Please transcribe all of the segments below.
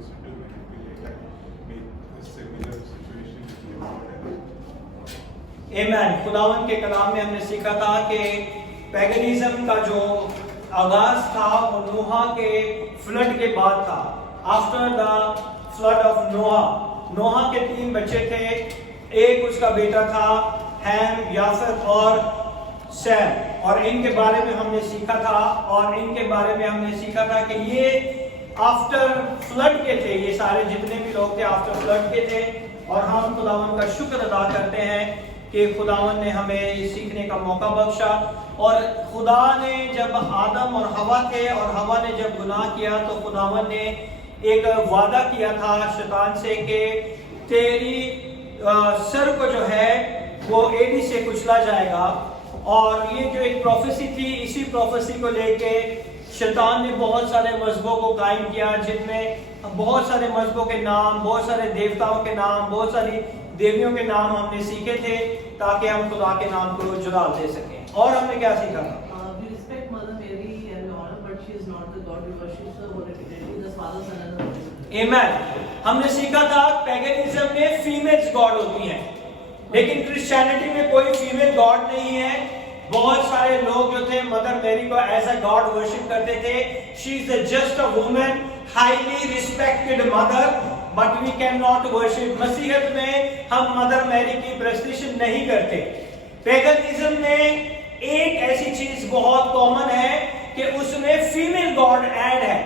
used to manipulate and make a similar situation play out. Amen. खुदावन के कलाम में हमने सीखा था कि पैगनिज्म का जो आगाज था वो नोहा के फ्लड के बाद था. आफ्टर द फ्लड ऑफ नोहा, नोहा के 3 बच्चे थे. एक उसका बेटा था हैम, याफेत और सैम, और इनके बारे में हमने सीखा था. और इनके बारे में हमने सीखा था कि ये आफ्टर फ्लड के थे. ये सारे जितने भी लोग थे आफ्टर फ्लड के थे. और हम खुदावन का शुक्र अदा करते हैं कि खुदावन ने हमें ये सीखने का मौका बख्शा. और खुदा ने जब आदम और हवा थे और हवा ने जब गुनाह किया तो खुदावन ने एक वादा किया था शैतान से कि तेरी सर को जो है वो एड़ी से कुचला जाएगा. और ये जो एक प्रोफेसी थी, इसी प्रोफेसी को लेके शैतान ने बहुत सारे मजहबों को कायम किया, जिनमें बहुत सारे मजहबों के नाम, बहुत सारे देवताओं के नाम, बहुत सारी देवियों के नाम हमने सीखे थे ताकि हम खुदा के नाम को जलाल दे सकें. और हमने क्या सीखा था? We respect Mother Mary and we honor, but she is not the God. We worship the Holy Trinity, the Father, Son and the Holy Spirit. Amen. हमने सीखा था पैगनिज्म में फीमेल्स गॉड होती हैं, लेकिन क्रिश्चियनिटी में कोई फीमेल गॉड नहीं है. बहुत सारे लोग जो थे मदर मैरी को एज अ गॉड वर्शिप करते थे. She is just a woman, highly respected mother, but we can not worship. मसीहत में हम मदर मैरी की प्रेस्टिशन नहीं करते. पैगनिज्म में एक ऐसी चीज बहुत कॉमन है कि उसमें फीमेल गॉड ऐड है.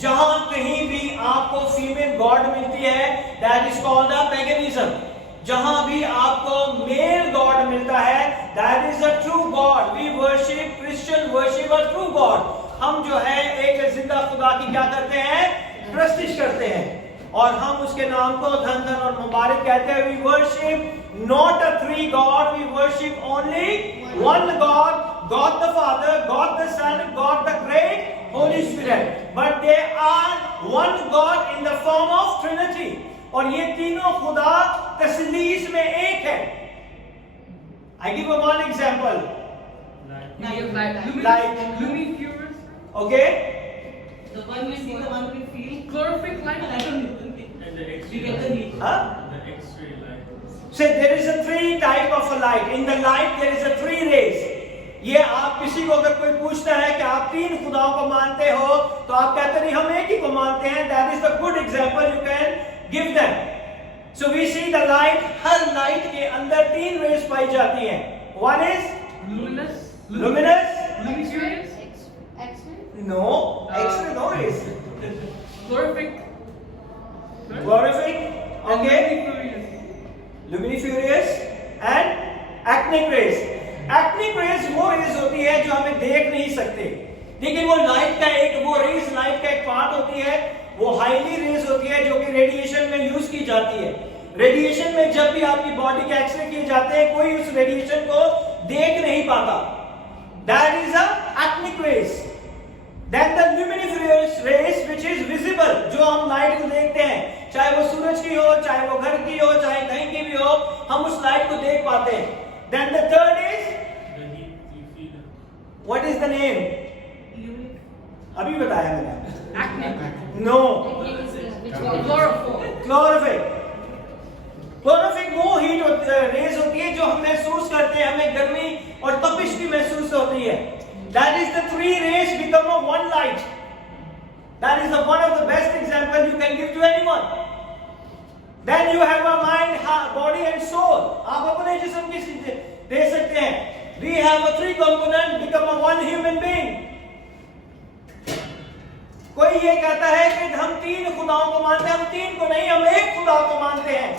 जहां कहीं भी आपको फीमेल गॉड मिलती है, that is called the paganism. जहां भी आपको मेल गॉड मिलता है, that is a true God. We worship, Christian worship a true God. हम जो है एक जिंदा खुदा की क्या करते हैं? प्रस्तिश करते हैं. और हम उसके नाम को धन धन और मुबारक कहते हैं. We worship not a 3 god, we worship only 1 God, God the Father, God the Son, God the great Holy Spirit. But they are one God in the form of Trinity. और ये तीनों खुदा तस्लीस में एक है. I give you one example. Like Lumifurus, okay, The one we see, the one we feel. chlorophyll light, I don't know. And the We get the heat. huh? The X-ray light. So there is a 3 type of a light. In the light there is a 3 rays. ये आप किसी को अगर कोई पूछता है कि आप 3 खुदाओं को मानते हो, तो आप कहते नहीं हम एक ही को मानते हैं. That is the good example you can give them. So we see the light. Her light के अंदर 3 रेस पाई जाती हैं. One is luminous, luminous. lumifurous, No, X-ray no rays. chlorophyll, Chlorophyll. Okay. lumifurous. Luminiferous and actinic rays. Actinic rays वो rays होती है जो हमें देख नहीं सकते, लेकिन वो लाइट का एक, वो रेज लाइट का एक पार्ट होती है. वो हाईली रेज होती है जो कि रेडिएशन में यूज की जाती है. रेडिएशन में जब भी आपकी बॉडी के एक्सरे किए जाते हैं, कोई उस रेडिएशन को देख नहीं पाता. That is a actinic rays. Then the luminiferous rays which is visible, जो हम लाइट को देखते हैं, चाहे वो सूरज की हो, चाहे वो घर की हो, चाहे कहीं की भी हो, हम उस लाइट को देख पाते हैं. Then the third is, The heat you feel. what is the name? अभी बताया मैंने. Acne, No. chlorophyll, Chlorophyll. Chlorophyll वो हीट रेज होती है जो हम महसूस करते हैं, हमें गर्मी और तपिश भी महसूस होती है. That is the 3 rays become a 1 light. That is one of the best example you can give to anyone. Then you have a mind, heart, body and soul. आप अपने जिस्म की दे सकते हैं. We have a 3 component become a 1 human being. कोई ये कहता है कि हम 3 खुदाओं को मानते हैं. हम 3 को नहीं, हम एक खुदा को मानते हैं.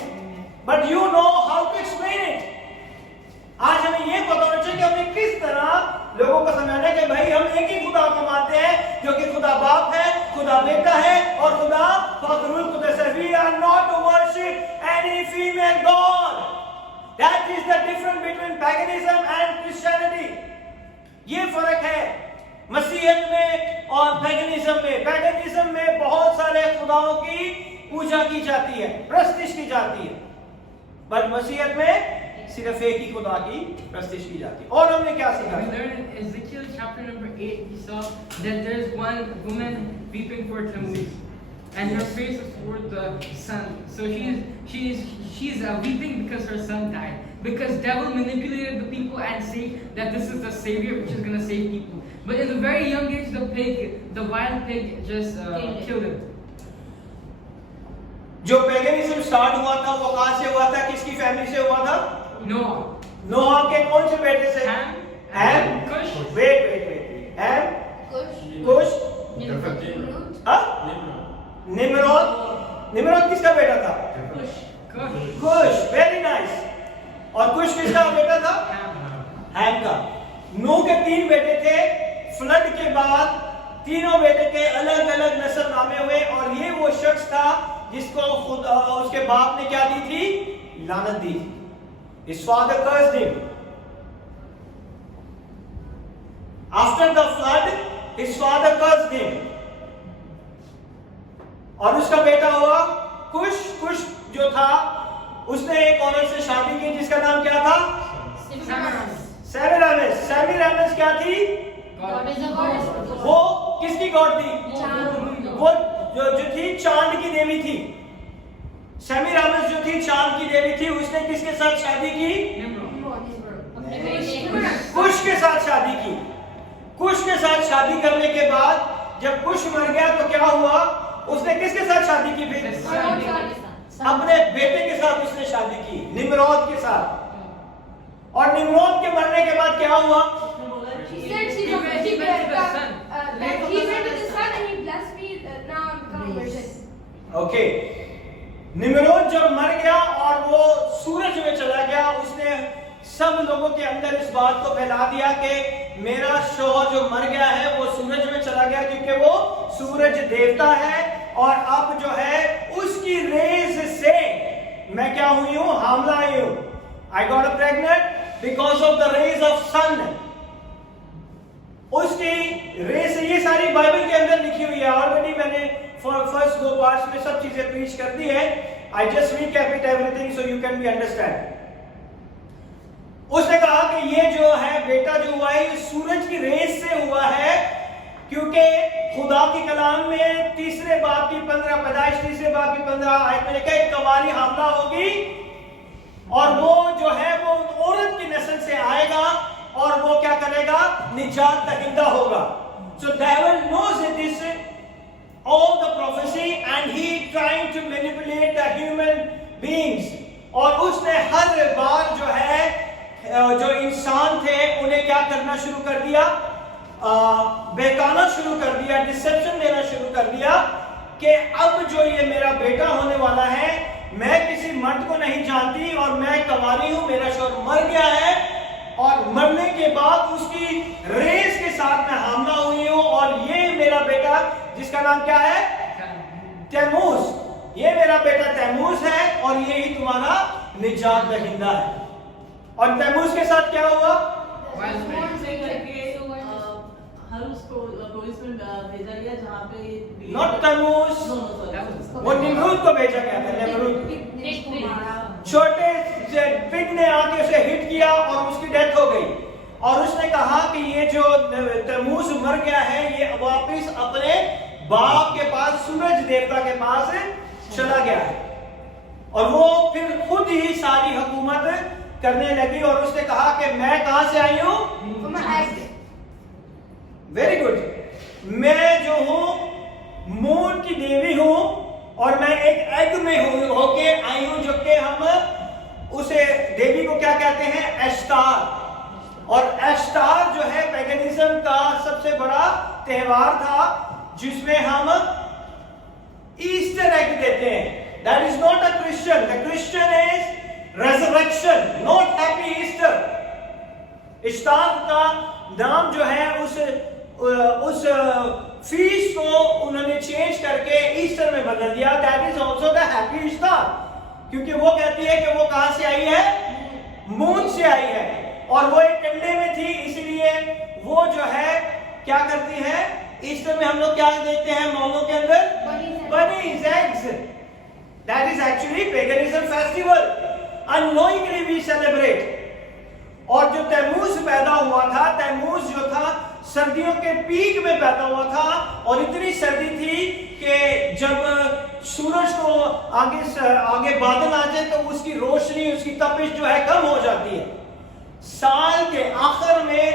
But you know how to explain it. आज हमें ये पता होना चाहिए कि हमें किस तरह लोगों को समझाना है कि भाई हम एक ही खुदा को मानते हैं, जो कि खुदा बाप है, खुदा बेटा है और खुदा फखरुल कुद्दस है. We are not to worship any female god. That is the difference between paganism and Christianity. ये फर्क है मसीहत में और पैगनिज्म में. पैगनिज्म में बहुत सारे खुदाओं की पूजा की जाती है, प्रस्तिश की जाती है, पर मसीहत में सिर्फ एक ही खुदा की प्रस्तिश की जाती है. और हमने क्या सीखा? We learned in Ezekiel chapter number 8, we saw that there's one woman weeping for Tammuz. and her face was toward the sun. So she's weeping because her son died. Because devil manipulated the people and say that this is the savior which is going to save people. But in a very young age, the wild pig just killed him. जो पैगनिज्म start हुआ था वो कहां से हुआ था, किसकी family से हुआ था? Noah. नोहा के कौन से बेटे से? Ham. हैम, Cush. वेट हैम, कुश, निम्रोद किसका बेटा था? Cush. कुश, वेरी नाइस। और कुश किसका बेटा था? Ham. हैम का। नूह के 3 बेटे थे, फ्लड के बाद तीनों बेटे के अलग अलग नस्लनामे हुए, और ये वो शख्स था जिसको खुद उसके बाप ने क्या दी थी? लानत दी। His father cursed him. After the flood, his father cursed him. और उसका बेटा हुआ कुश। कुश जो था उसने एक औरत से शादी की जिसका नाम क्या था? सेमीरामिस। सेमीरामिस क्या थी? वो किसकी गॉड थी? वो जो थी चांद की देवी थी। सेमीरामिस जो थी चांद की देवी थी, उसने किसके साथ शादी की? कुश के साथ शादी की। कुश के साथ शादी करने के बाद जब कुश मर गया तो क्या हुआ? उसने किसके साथ शादी की? अपने बेटे के साथ उसने शादी की, निम्रोद के साथ। और निम्रोद के मरने के बाद क्या हुआ? ओके, निम्रोद जब मर गया और वो सूरज में चला गया, उसने सब लोगों के अंदर इस बात को फैला दिया कि मेरा शौहर जो मर गया है वो सूरज में चला गया, क्योंकि वो सूरज देवता है, और अब जो है उसकी रेज से मैं क्या हुई हूं? हामला आई हूं। I got pregnant because of the rays of sun. उसकी रेस, ये सारी बाइबल के अंदर लिखी हुई है। ऑलरेडी मैंने फर्स्ट 2 पार्ट्स में सब चीजें प्रीच कर दी है। I just recap it everything so you can be understand. उसने कहा कि ये जो है बेटा जो हुआ है ये सूरज की रेस से हुआ है, क्योंकि खुदा की कलाम में 3 बाब की 15 पैदाइश 3 बाब की 15 आयत में लिखा है कवारी हमला होगी, और वो जो है वो औरत की नस्ल से आएगा, और वो क्या करेगा? निजात दहिंदा होगा। So devil knows this all the prophecy and he trying to manipulate the human beings. और उसने हर बार जो है जो इंसान थे उन्हें क्या करना शुरू कर दिया? बहकाना शुरू कर दिया, डिसेप्शन देना शुरू कर दिया कि अब जो ये मेरा बेटा होने वाला है, मैं किसी मर्द को नहीं जानती और मैं कंवारी हूं, मेरा शौहर मर गया है, और मरने के बाद उसकी रेस के साथ मैं हमला हुई हूं, और ये मेरा बेटा जिसका नाम क्या है? तैमूस। ये मेरा बेटा तैमूस है, और ये ही तुम्हारा निजात दहिंदा है। और तैमूस के साथ क्या हुआ? नॉट तैमूस, वो निम्रूद को भेजा गया था। निम्रूद छोटे से पिग ने आके उसे हिट किया और उसकी डेथ हो गई, और उसने कहा कि ये जो तैमूस मर गया है ये वापस अपने बाप के पास सूरज देवता के पास चला गया है, और वो फिर खुद ही सारी हुकूमत करने लगी। और उसने कहा कि मैं कहां से आई हूं? Very good. मैं जो हूं मून की देवी हूं, और मैं एक एग में होके आई हूं, जो कि हम उसे देवी को क्या कहते हैं? एश्तार। और एश्तार जो है पैगनिज्म का सबसे बड़ा त्योहार था, जिसमें हम ईस्टर एग देते हैं। That is not a Christian, the Christian is resurrection, not happy Easter. Ishtar का नाम जो है उस फीस को उन्होंने चेंज करके ईस्टर में बदल दिया। That is also the happy Easter, क्योंकि वो कहती है कि वो कहां से आई है? मून से आई है, और वो एक अंडे में थी, इसलिए वो जो है क्या करती है? ईस्टर में हम लोग क्या देखते हैं मॉलों के अंदर? bunnies, eggs. That is actually paganism festival. Unknowingly we celebrate. और जो तैमूस पैदा हुआ था, तैमूस जो था सर्दियों के पीक में पैदा हुआ था, और इतनी सर्दी थी कि जब सूरज को आगे बादल आ जाए तो उसकी रोशनी, उसकी तपिश जो है कम हो जाती है। साल के आखिर में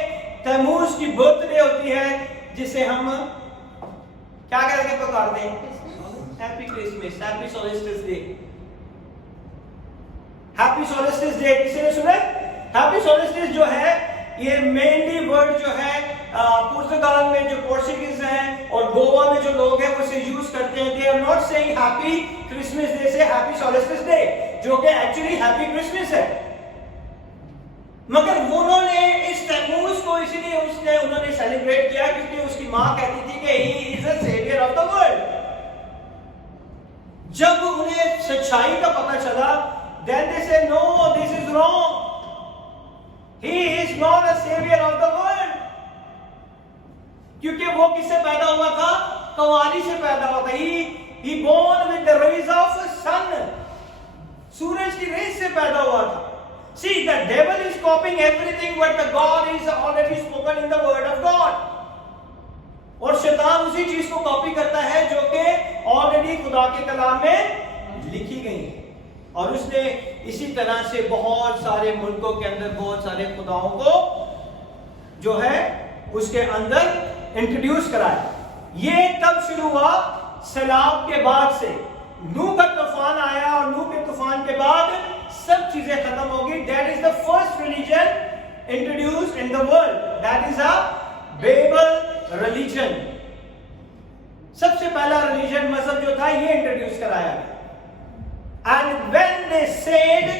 तैमूज की बर्थडे होती है, जिसे हम क्या करके पुकारते हैं? Happy Christmas, happy solstice day. Happy solstice day किसी ने सुना? हैप्पी सोलिस्टिस जो है ये मेनली वर्ड जो है पुर्तगाल में जो पोर्चुगीज हैं और गोवा में जो लोग हैं वो इसे यूज करते हैं। They are not saying happy Christmas day, say happy solstice day, जो कि एक्चुअली हैप्पी क्रिसमस है। मगर उन्होंने इस तैमूज को इसलिए उन्होंने सेलिब्रेट किया क्योंकि उसकी मां कहती थी कि he is the saviour of the world. जब उन्हें सच्चाई का पता चला, then they said no, this is wrong, he is not a savior of the world। क्योंकि वो किससे पैदा हुआ था? कंवारी से पैदा हुआ था। he born with the rays of the sun, सूरज की रेस से पैदा हुआ था। See, the devil is copying everything what the God is already spoken in the word of God। और शैतान उसी चीज को कॉपी करता है जो कि ऑलरेडी खुदा के कलाम में लिखी गई है। और उसने इसी तरह से बहुत सारे मुल्कों के अंदर बहुत सारे खुदाओं को जो है उसके अंदर इंट्रोड्यूस कराया। ये तब शुरू हुआ सैलाब के बाद से। नूह का तूफान आया और नूह के तूफान के बाद सब चीजें खत्म हो गई। That is the first religion introduced in the world, that is a Babel religion. सबसे पहला रिलीजन मजहब जो था ये इंट्रोड्यूस कराया गया। And when they said,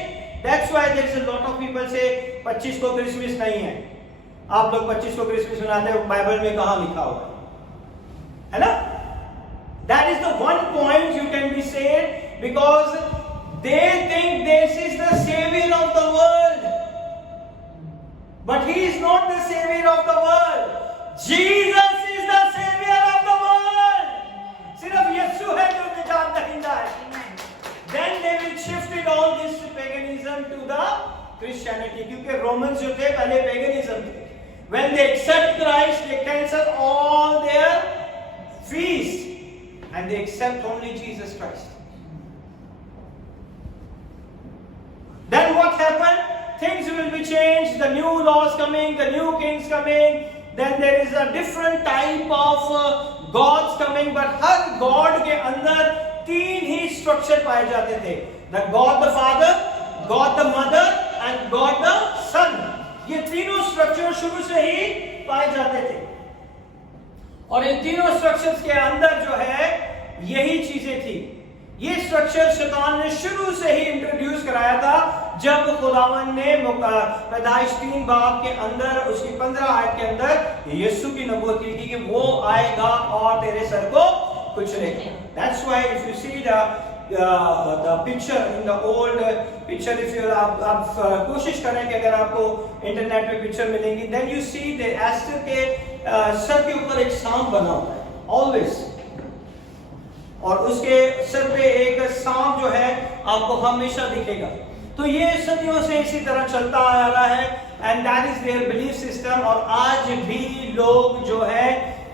that's why there is a lot of people say 25 को क्रिसमस नहीं है। आप लोग 25 को क्रिसमस मनाते हो, बाइबल में कहां लिखा हुआ है ना? That is the one point you can be said, because they think this is the savior of the world, but he is not the savior of the world। Jesus is the savior of the world। सिर्फ यीशु है जो निजात दहिंदा है। Then they will shift it all this paganism to the Christianity, क्योंकि Romans जो थे पहले paganism थे। When they accept Christ, they cancel all their feasts and they accept only Jesus Christ। Then what happened? Things will be changed. The new laws coming, the new kings coming. Then there is a different type of gods coming, but her God के अंदर तीन ही structure पाए जाते थे। The God the Father, God the Mother and God the Son. ये तीनों structure शुरू से ही पाए जाते थे और इन तीनों स्ट्रक्चर्स के अंदर जो है यही चीजें थी। ये स्ट्रक्चर शैतान ने शुरू से ही इंट्रोड्यूस कराया था जब खुदावन ने पैदाइश 3 बाब के अंदर उसकी 15 आयत के अंदर यीशु की नबूवत की थी कि वो आएगा और तेरे सर को कुचलेगा। That's why if you see the picture in the old picture, if you आप कोशिश करें कि अगर आपको इंटरनेट पे पिक्चर मिलेंगी, then you see the Easter के सर के ऊपर एक सांप बना हुआ है always, और उसके सर पे एक सांप जो है आपको हमेशा दिखेगा। तो ये सदियों से इसी तरह चलता आ रहा है and that is their belief system। और आज भी लोग जो है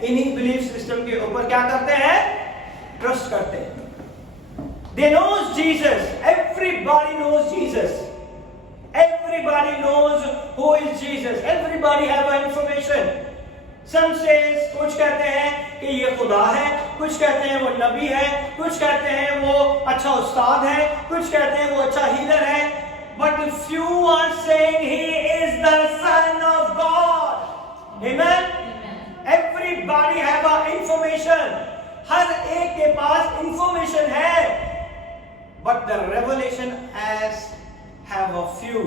इन्हीं बिलीफ सिस्टम के ऊपर क्या करते हैं? ट्रस्ट करते हैं। They knows Jesus, everybody knows Jesus, everybody knows who is Jesus, everybody have an information। Some says, कुछ कहते हैं कि ये खुदा है, कुछ कहते हैं वो नबी है, कुछ कहते हैं वो अच्छा उस्ताद है, कुछ कहते हैं वो अच्छा हीलर है, but few are saying he is the son of God। Amen। Everybody have a information, हर एक के पास इंफॉर्मेशन है, but the revelation has have a few।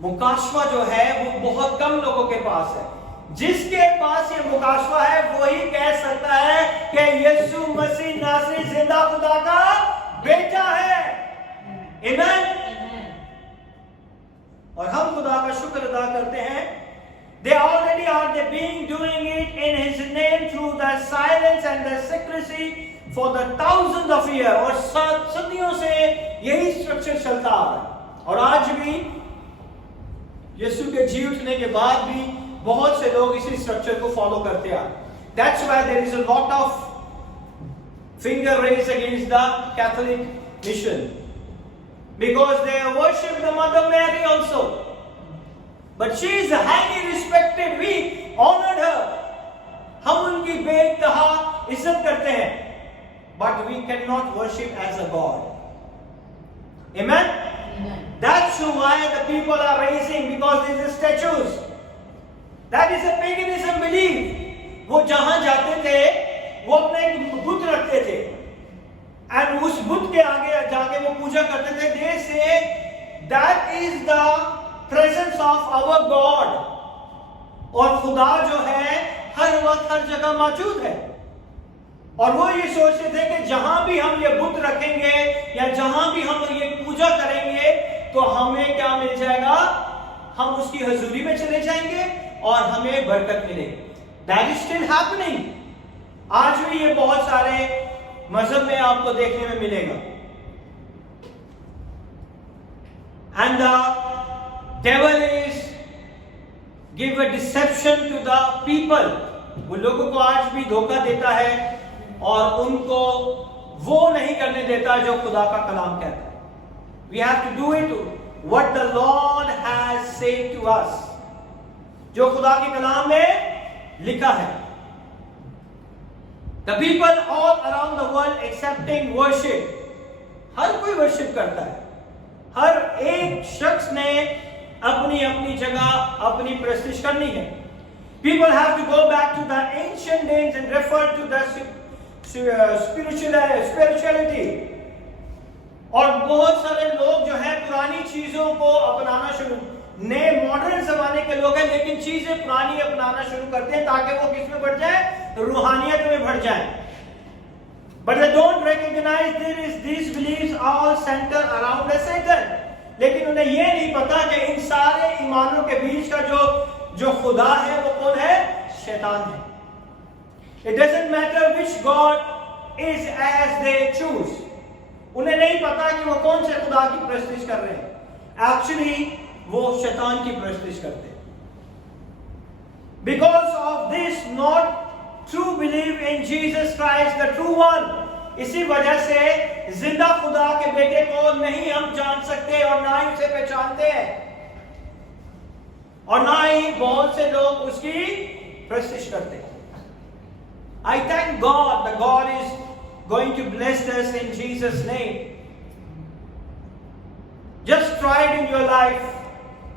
मुकाशवा जो है वो बहुत कम लोगों के पास है। जिसके पास ये मुकाशवा है वही कह सकता है कि यीशु मसीह नासरी जिंदा खुदा का बेटा है। आमीन। और हम खुदा का शुक्र अदा करते हैं। They already are they being doing it in His name through the silence and the secrecy for the thousands of years। और सदियों से यही स्ट्रक्चर चलता आ रहा है और आज भी यीशु के जी उठने के बाद भी बहुत से लोग इसी स्ट्रक्चर को फॉलो करते आ रहे हैं। That's why there is a lot of finger raised against the Catholic mission, because they worship the Mother Mary also. But she is highly respected. We honored her. हम उनकी बेइंतहा इज्जत करते हैं. But we cannot worship as a God. Amen? Amen. That's why the people are raising, because these are statues. That is a paganism belief. वो जहां जाते थे वो अपना एक बुत रखते थे, एंड उस बुत के आगे जाके वो पूजा करते थे. They say that is the presence of our God. और खुदा जो है हर वक्त हर जगह मौजूद है. और वो ये सोचते थे कि जहां भी हम ये बुत रखेंगे या जहां भी हम ये पूजा करेंगे तो हमें क्या मिल जाएगा, हम उसकी हजूरी में चले जाएंगे और हमें बरकत मिलेगी. That is still happening. आज भी ये बहुत सारे मजहब में आपको देखने में मिलेगा. And the devil is give a deception to the people. वो लोगों को आज भी धोखा देता है और उनको वो नहीं करने देता जो खुदा का कलाम कहता है. We have to do it what the Lord has said to us. जो खुदा के कलाम में लिखा है. The people all around the world accepting worship. हर कोई वर्शिप करता है. हर एक शख्स ने अपनी अपनी जगह अपनी प्रस्तुति करनी है. People have to go back to the ancient days and refer to the spirituality. और बहुत सारे लोग जो है पुरानी चीजों को अपनाना शुरू, नए मॉडर्न जमाने के लोग हैं लेकिन चीजें पुरानी अपनाना शुरू करते हैं ताकि वो किस में बढ़ जाए, रूहानियत में बढ़ जाए. But they don't recognize these beliefs all center around a Satan. लेकिन उन्हें ये नहीं पता कि इन सारे ईमानों के बीच का जो खुदा है वो कौन है, शैतान है. It doesn't matter which God is as they choose. उन्हें नहीं पता कि वो कौन से खुदा की प्रस्तुति कर रहे हैं. Actually वो शैतान की प्रस्तुति करते हैं. Because of this not true belief in Jesus Christ the true one. इसी वजह से जिंदा खुदा के बेटे को नहीं हम जान सकते और ना ही उसे पहचानते हैं और ना ही बहुत से लोग उसकी प्रस्तुति करते हैं. I thank God that God is going to bless us in Jesus' name. Just try it in your life.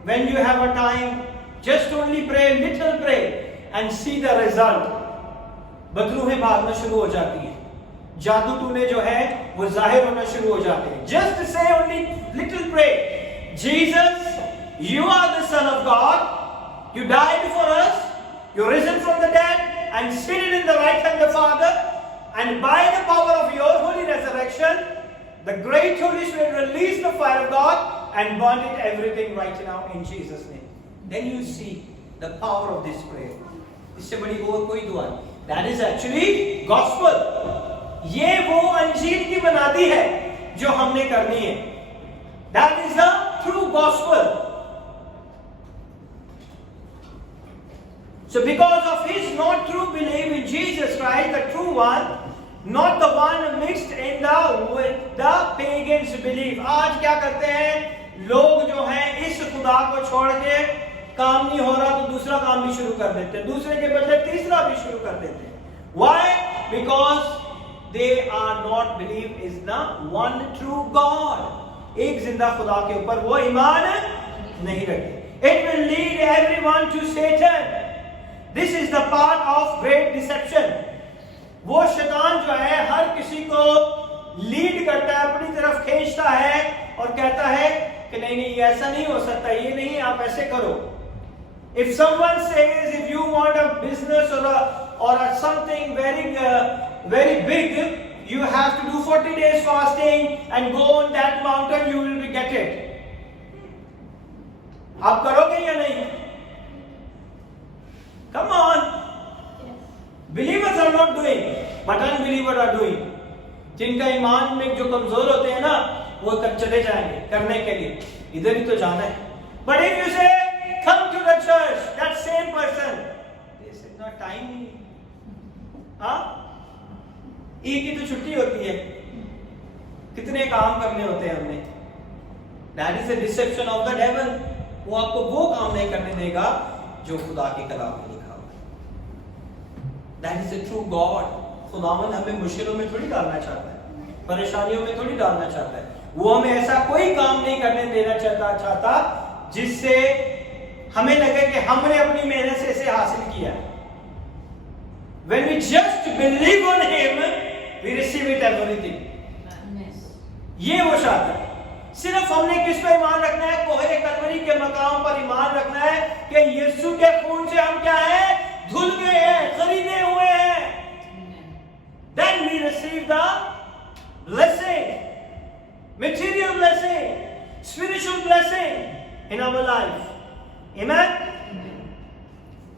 When you have a time, just only pray, little pray and see the result. बदरूहें भागना शुरू हो जाती है. जादू टूने जो है वो जाहिर होना शुरू हो जाते हैं. Just say only little pray. Jesus, you are the Son of God. You died for us. You're risen from the dead and seated in the right hand of the Father. And by the power of your holy resurrection, the great Holy Spirit release the fire of God and burn it everything right now in Jesus' name. Then you see the power of this prayer. इससे बड़ी और कोई दुआ नहीं. That is actually gospel. ये वो अंजील की बनाती है जो हमने करनी है. That is the true gospel. So because of his not true belief in Jesus Christ, the true one, not the one mixed in with the pagans belief. आज क्या करते हैं लोग जो हैं, इस खुदा को छोड़ के काम नहीं हो रहा तो दूसरा काम भी शुरू कर देते हैं, दूसरे के बदले तीसरा भी शुरू कर देते हैं. Why? Because they are not believe is the one true God. एक जिंदा खुदा के ऊपर वो ईमान नहीं रखते. It will lead everyone to Satan. This is the part of great deception. वो शैतान जो है हर किसी को लीड करता है, अपनी तरफ खींचता है और कहता है कि नहीं नहीं ऐसा नहीं हो सकता, ये नहीं, आप ऐसे करो. If someone says if you want a business or something very big, you have to do 40 days fasting and go on that mountain, you will get it. आप करोगे या नहीं? Come on. Believers are not doing, but unbelievers are doing. जिनका ईमान में जो कमजोर होते हैं ना, वो तब चले जाएंगे करने के लिए, इधर ही तो जाना है. But if you say come to the church, that same person, they say no time. हाँ? ई की तो छुट्टी होती है, कितने काम करने होते हैं हमने। That is the deception of the devil. वो आपको वो काम नहीं करने देगा जो खुदा के कलाम में लिखा हुआ। That is the true God. खुदावन हमें मुश्किलों में थोड़ी डालना चाहता है, परेशानियों में थोड़ी डालना चाहता है। वो हमें ऐसा कोई काम नहीं करने देना चाहता जिससे हमें लगे कि हमने अपनी मेहनत से इसे हासिल किया। When we just believe on Him, we receive it everything. ये वो चाहता है। सिर्फ हमने किस पर ईमान रखना है? कोहे कलवरी के मकाम पर ईमान रखना है कि यीशु के खून से हम क्या है? धुल गए हैं, खरीदे हुए हैं। Then we receive the blessing, material blessing, spiritual blessing in our life. Amen?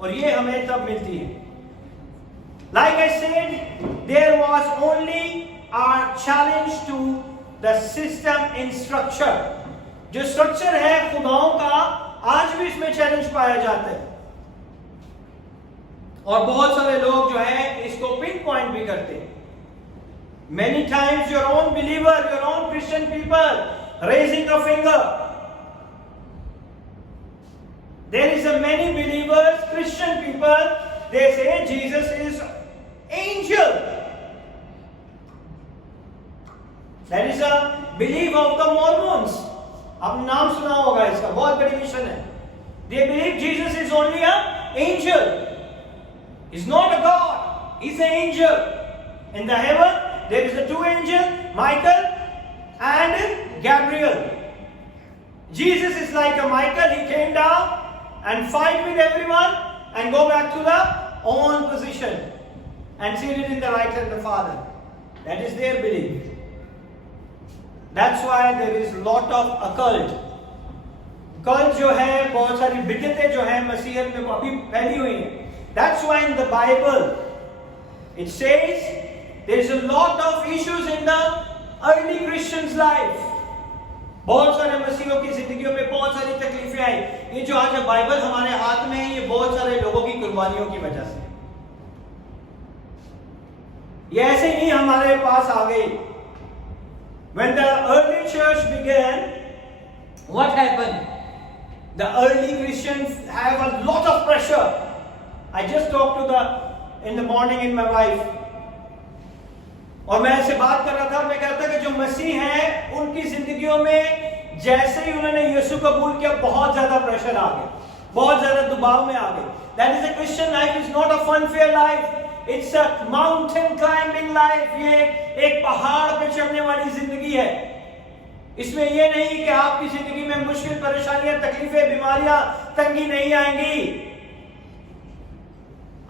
और ये हमें तब मिलती है। Like I said, there was only a challenge to the system in structure. जो स्ट्रक्चर है खुदाओं का, आज भी इसमें चैलेंज पाया जाता है। और बहुत सारे लोग जो है इसको पिन पॉइंट भी करते हैं। Many times your own believer, your own Christian people raising a finger. There is a many believers, Christian people, they say Jesus is angel. That is a belief of the Mormons. आपने नाम सुना होगा इसका, बहुत बड़ी mission है। They believe Jesus is only an angel. He's not a God. He's an angel. In the heaven, there is a two angels, Michael and Gabriel. Jesus is like a Michael. He came down and fight with everyone and go back to the own position and seated in the right hand of the Father. That is their belief. That's why there is lot of occult. Cult जो है, बहुत सारी बिदअतें जो है मसीहत में अभी फैली हुई हैं. That's why in the Bible it says there is a lot of issues in the early Christians' life. बहुत सारे मसीहों की जिंदगियों में बहुत सारी तकलीफें आई. ये जो आज बाइबल हमारे हाथ में है, ये बहुत सारे लोगों की कुर्बानियों की वजह से. ये ऐसे ही हमारे पास आ गई. When the early church began, what happened? The early Christians have a lot of pressure. I just talked in the morning in my wife. और मैं ऐसे बात कर रहा था, मैं कहता कि जो मसीह हैं उनकी जिंदगियों में जैसे ही उन्होंने यीशु कबूल किया, बहुत ज्यादा प्रेशर आ गया, बहुत ज्यादा दबाव में आ गए. That is a Christian life is not a fun fair life. It's a mountain climbing life. ये एक पहाड़ पे चढ़ने वाली जिंदगी है. इसमें ये नहीं कि आपकी जिंदगी में मुश्किल, परेशानियां, तकलीफें, बीमारियां, तंगी नहीं आएंगी.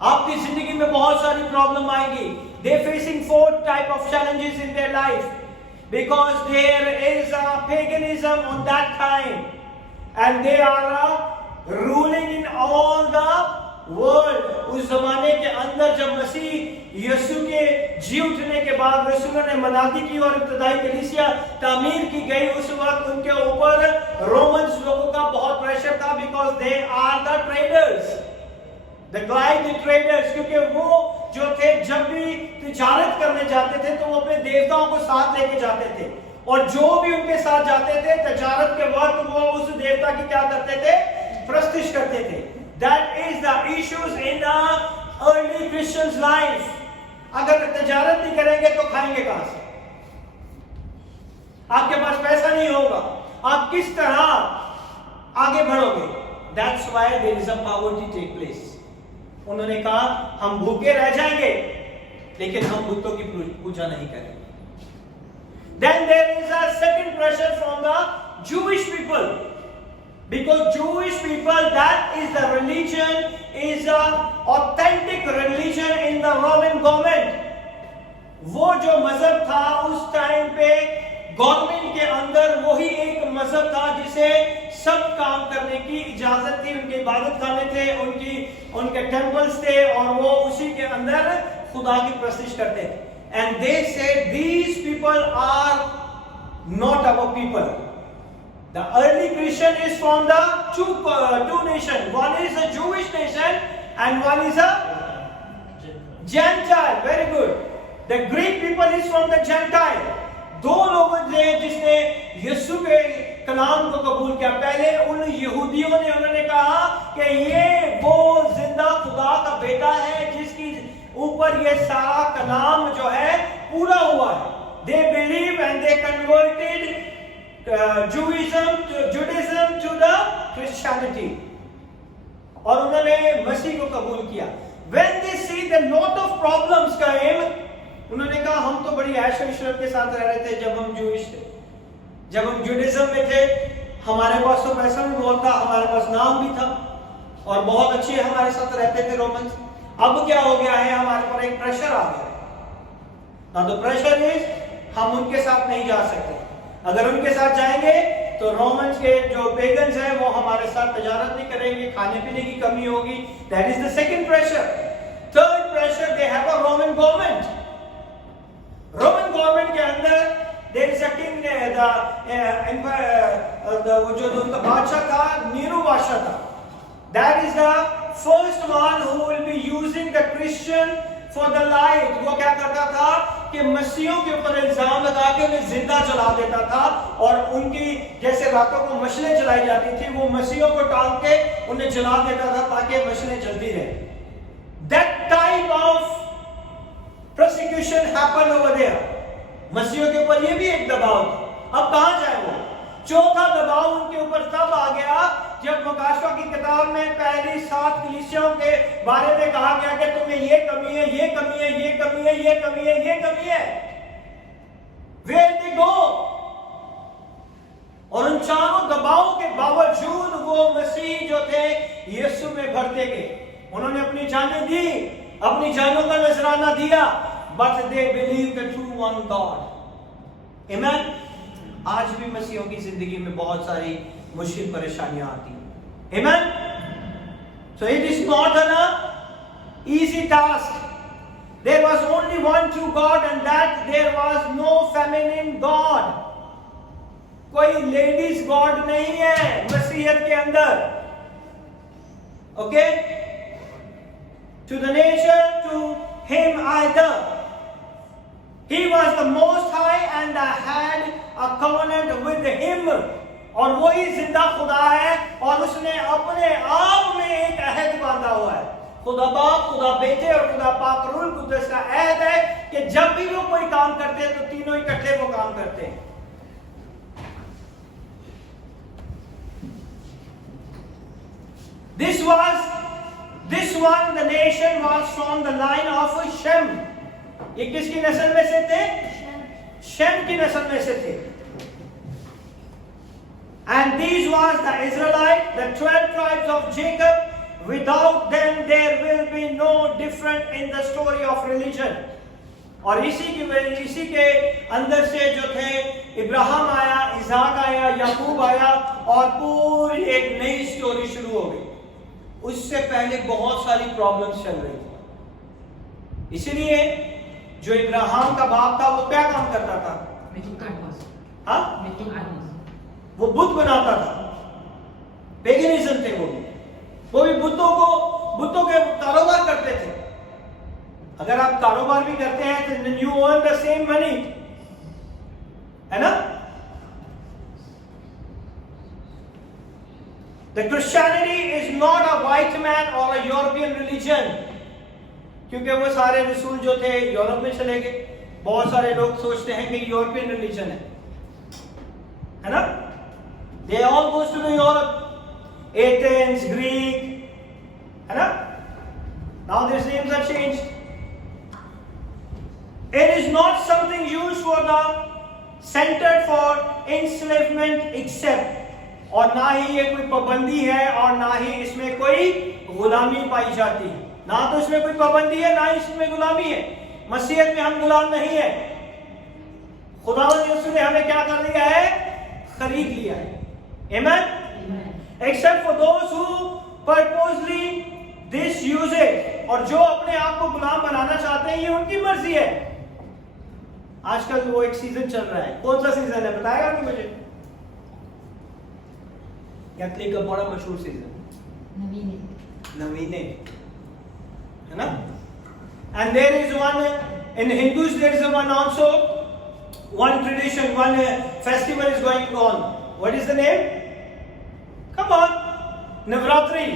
आपकी जिंदगी में बहुत सारी प्रॉब्लम आएंगी. They're facing 4 type of challenges in their life because there is a paganism on that time and they are ruling in all the world. उस जमाने के अंदर जब मसीह यीशु के जी उठने के बाद रसूलों ने मनादी की और इब्तिदाई कलीसिया तामीर की गई, उस वक्त उनके ऊपर रोमन्स लोगों का बहुत प्रेशर था because they are the traders, the glide traders. क्योंकि वो जो थे जब भी तिजारत करने जाते थे तो वो अपने देवताओं को साथ लेके जाते थे, और जो भी उनके साथ जाते थे तिजारत के वक्त वो उस देवता की क्या करते थे? प्रस्तिश करते थे. That is the issues in the early Christians' life. अगर तिजारत नहीं करेंगे तो खाएंगे कहां से? आपके पास पैसा नहीं होगा, आप किस तरह आगे बढ़ोगे? That's why there is a poverty take place. उन्होंने कहा हम भूखे रह जाएंगे लेकिन हम बुतों की पूजा नहीं करेंगे. Then there is a second pressure from the Jewish people, because Jewish people, that is the religion, is a authentic religion in the Roman government. वो जो मजहब था उस टाइम पे गवर्नमेंट के अंदर वही एक मजहब था जिसे सब काम करने की इजाजत थी. उनके इबादत खाने थे, उनके टेंपल्स थे और वो उसी के अंदर खुदा की प्रस्तिश करते थे. And they said these people are not our people. The early Christian is from the two nations. One is a Jewish nation and one is a Gentile. Very good. The Greek people is from the Gentile. दो लोगों ने जिसने यीशु के कलाम को कबूल किया। पहले उन यहूदियों ने उन्होंने कहा कि ये वो जिंदा खुदा का बेटा है जिसकी ऊपर ये सारा कलाम जो है पूरा हुआ है। They believe and they converted Judaism to the Christianity. और उन्होंने मसीह को कबूल किया। When they see the lot of problems came, उन्होंने कहा हम तो बड़ी ऐश इशरत के साथ रह रहे थे जब हम जूइश थे, जब हम जुडिज्म में थे, हमारे पास तो पैसा भी बहुत था, हमारे पास नाम भी था और बहुत अच्छे हमारे साथ रहते थे रोमन्स। अब क्या हो गया है, हमारे पर एक प्रेशर आ गया। Now the pressure is हम उनके साथ नहीं जा सकते। अगर उनके साथ जाएंगे तो रोमन्स के जो पेगन्स हैं वो हमारे साथ तजारत नहीं करेंगे, खाने पीने की कमी होगी। That is the second pressure. Third pressure, they have a Roman government. Roman government के अंदर there is a king, जो उनका बादशाह था, नीरू बादशाह था। That is the first one who will be using the Christian for the light. वो क्या करता था कि मसीहों के ऊपर इल्जाम लगा के उन्हें जिंदा जला देता था और उनकी जैसे रातों को मशलें जलाई जाती थी वो मसीहों को टांग के उन्हें जला देता था ताकि मशलें जलती रहे। That type of persecution happened over there. मसीहों के ऊपर ये भी एक दबाव था। अब कहां जाए वो? चौथा दबाव उनके ऊपर तब आ गया जब मुकाशवा की किताब में पहली 7 कलीसियाओं के बारे में कहा गया कि तुम्हें ये कमी है, ये कमी है, ये कमी है, ये कमी है, ये कमी है। Where they go? और उन चारों दबावों के बावजूद वो मसीह जो थे यीशु में भरते गए। उन्होंने अपनी जानें दी, अपनी जानों का नजराना दिया, but they believe the true one God. Amen. आज भी मसीहों की जिंदगी में बहुत सारी मुश्किल परेशानियां आती हैं। Amen. So it is not an easy task. There was only one true God and that there was no feminine God. कोई लेडीज गॉड नहीं है मसीहत के अंदर। Okay? To the nature, to him either. He was the most high and had a covenant with him. और वही जिंदा खुदा है और उसने अपने आप में एक अहद बांधा हुआ है। खुदा बाप, खुदा बेटे और खुदा पाक रूह कुद्दस का अहद है कि जब भी वो कोई काम करते हैं तो तीनों इकट्ठे वो काम करते हैं। This one, the nation was from the line of Shem. ये किसकी नस्ल में से थे? शेम की नस्ल में से थे। And these was the Israelite, the 12 tribes of Jacob. Without them there will be no difference in the story of religion. और इसी के अंदर से जो थे इब्राहिम आया, इसाक आया, याकूब आया और पूरी एक नई स्टोरी शुरू हो गई। उससे पहले बहुत सारी प्रॉब्लम्स चल रही थी। इसलिए जो इब्राहिम का बाप था वो क्या काम करता था? वो बुत बनाता था। पेगनिज्म थे वो भी बुतों के कारोबार करते थे। अगर आप कारोबार भी करते हैं तो you earn the same money, है ना? The Christianity is not a white man or a European religion. क्योंकि वो सारे रसूल जो थे यूरोप में चले गए। बहुत सारे लोग सोचते हैं कि यूरोपियन रिलीजन है ना? They all goes to the Europe, Athens, Greek, है ना? Now their names are changed. It is not something used for the center for enslavement except, और ना ही ये कोई पाबंदी है और ना ही इसमें कोई गुलामी पाई जाती है। ना तो इसमें कोई पाबंदी है ना ही इसमें गुलामी है। मसीहत में हम गुलाम नहीं है। खुदावंद यीशु ने हमें क्या कर दिया है? खरीद लिया है। Amen? Except for those who purposely disuse it. और जो अपने आप को गुलाम बनाना चाहते हैं ये उनकी मर्जी है। आजकल वो एक सीजन चल रहा है। कौन सा सीजन है बताएगा आपको मुझे? कैथलिक का बड़ा मशहूर सीजन नवीने, है ना? And there is one In Hindus, there is one tradition, one festival is going on. What is the name? Come on, Navratri.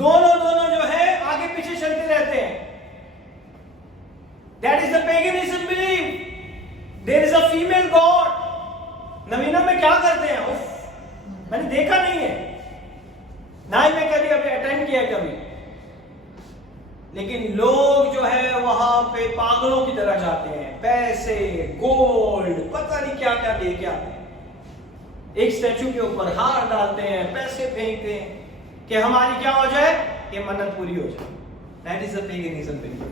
दोनों जो है आगे पीछे चलते रहते हैं. That is the paganism belief. There is a female god. नवीना में क्या करते हैं? उफ, मैंने देखा नहीं है, ना ही मैं कभी अटेंड किया कभी. लेकिन लोग जो है वहां पे पागलों की तरह जाते हैं, पैसे, गोल्ड, पता नहीं क्या क्या दे के आते हैं. एक स्टैचू के ऊपर हार डालते हैं, पैसे फेंकते हैं कि हमारी क्या हो जाए, ये मन्नत पूरी हो जाए. That is the paganism belief.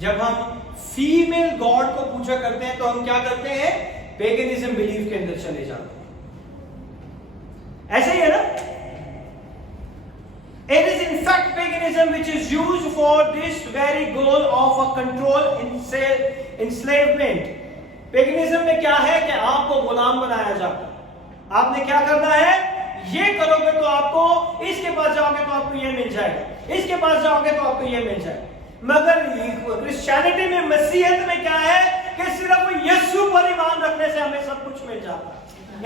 जब हम फीमेल गॉड को पूजा करते हैं तो हम क्या करते हैं, पेगनिज्म बिलीफ के अंदर चले जाते हैं. ऐसे ही है ना. It is in fact paganism which is used for this very goal of a control enslavement. Paganism में क्या है कि आपको गुलाम बनाया जाता है. आपने क्या करना है, ये करोगे तो आपको, इसके पास जाओगे तो आपको ये मिल जाएगा, इसके पास जाओगे तो आपको ये मिल जाएगा. मगर क्रिश्चियनिटी में, मसीहत में क्या है कि सिर्फ यीशु पर ईमान रखने से हमें सब कुछ मिल जाता है.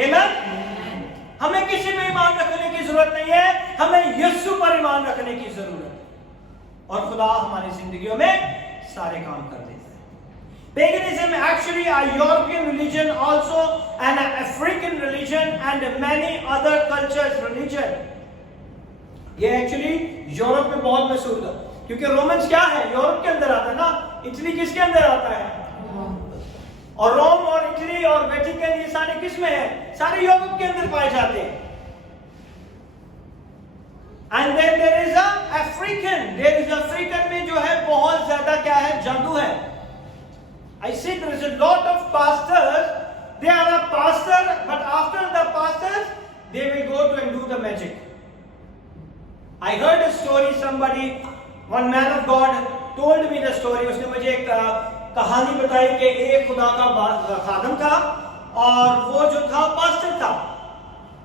आमीन. हमें किसी में ईमान रखने की जरूरत नहीं है, हमें यीशु पर ईमान रखने की जरूरत है, और खुदा हमारी जिंदगियों में सारे काम कर देता है. Paganism actually a European religion, also an African religion and many other cultures religion. ये एक्चुअली यूरोप में बहुत मशहूर था, क्योंकि रोमन्स क्या है, यूरोप के अंदर आता है ना. इटली किसके अंदर आता है, और रोम और इटली और वेटिकन, ये सारे किस में है, सारे यूरोप के अंदर पाए जाते हैं. And then there is African में जो है बहुत ज्यादा क्या है, जादू है. I see there is a lot of pastors. They are a pastor, but after the pastors, they will go to and do the magic. I heard a story. Somebody, one man of God, told me the story. उसने मुझे एक कहानी बताई कि एक खुदा का खादम था, और वो जो था पास्टर था,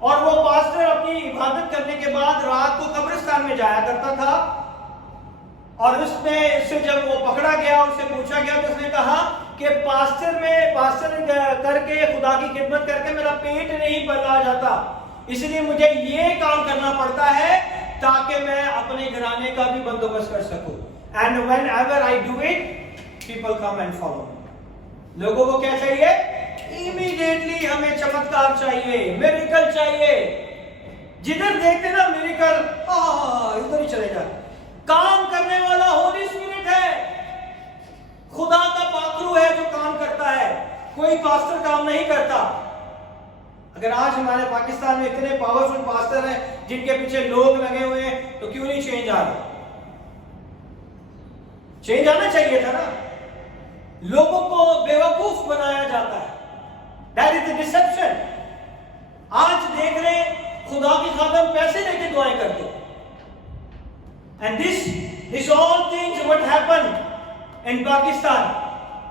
और वो पास्टर अपनी इबादत करने के बाद रात को कब्रिस्तान में जाया करता था. और उससे जब वो पकड़ा गया, उससे पूछा गया, तो उसने कहा कि पास्टर करके, खुदा की खिदमत करके मेरा पेट नहीं भरा जाता, इसलिए मुझे ये काम करना पड़ता है ताकि मैं अपने घराने का भी बंदोबस्त कर सकूं. And whenever I do it, people come and follow. लोगों को क्या चाहिए, इमीडिएटली हमें चमत्कार चाहिए, मिरेकल चाहिए. जिधर देखते ना मिरेकल, इधर ही चले जाते. काम करने वाला होली स्पिरिट है, खुदा का पाखरू है जो काम करता है, कोई पास्टर काम नहीं करता. अगर आज हमारे पाकिस्तान में इतने पावरफुल पास्टर हैं जिनके पीछे लोग लगे हुए हैं, तो क्यों नहीं चेंज आ रहा? चेंज आना चाहिए था ना. लोगों को बेवकूफ बनाया जाता है. That is the deception. आज देख रहे खुदा की खादम पैसे लेके दुआएं करते. And this all things what happened in Pakistan.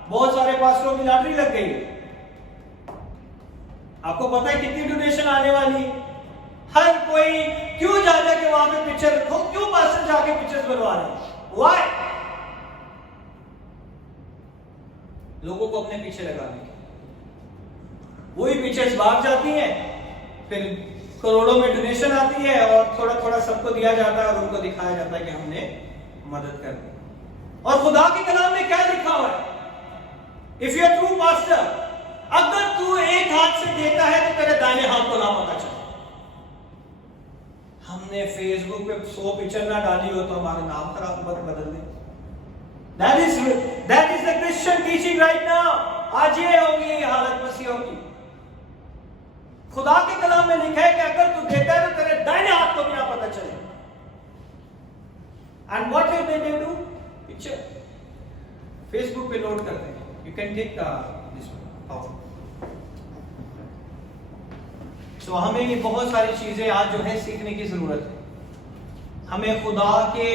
बहुत सारे पास्टरों की लॉटरी लग गई. आपको पता है कितनी डोनेशन आने वाली. हर कोई क्यों जा के वहां पे पिक्चर, क्यों पास्टर जाके पिक्चर्स बनवा रहे हैं? Why? लोगों को अपने पीछे लगाने के. वही पिक्चर्स भाग जाती हैं, फिर करोड़ों में डोनेशन आती है, और थोड़ा थोड़ा सबको दिया जाता है, और उनको दिखाया जाता है कि हमने मदद कर दी. और खुदा के कलाम में क्या लिखा हुआ है, if you are true pastor, अगर तू एक हाथ से देता है तो तेरे दाहिने हाथ को ना पता चले. हमने फेसबुक पे 100 पिक्चर ना डाली हो तो हमारा नाम खराब मत बदल दे. That is the Christian teaching right now. आज ये होगी हालत मसीहों की. खुदा के कलाम में लिखा है कि अगर तू देता है तो तेरे दाहिने हाथ को भी ना पता चले. And what will they do? Picture Facebook पे लोड करते हैं. You can take this one. So हमें ये बहुत सारी चीजें आज जो है सीखने की जरूरत है. हमें खुदा के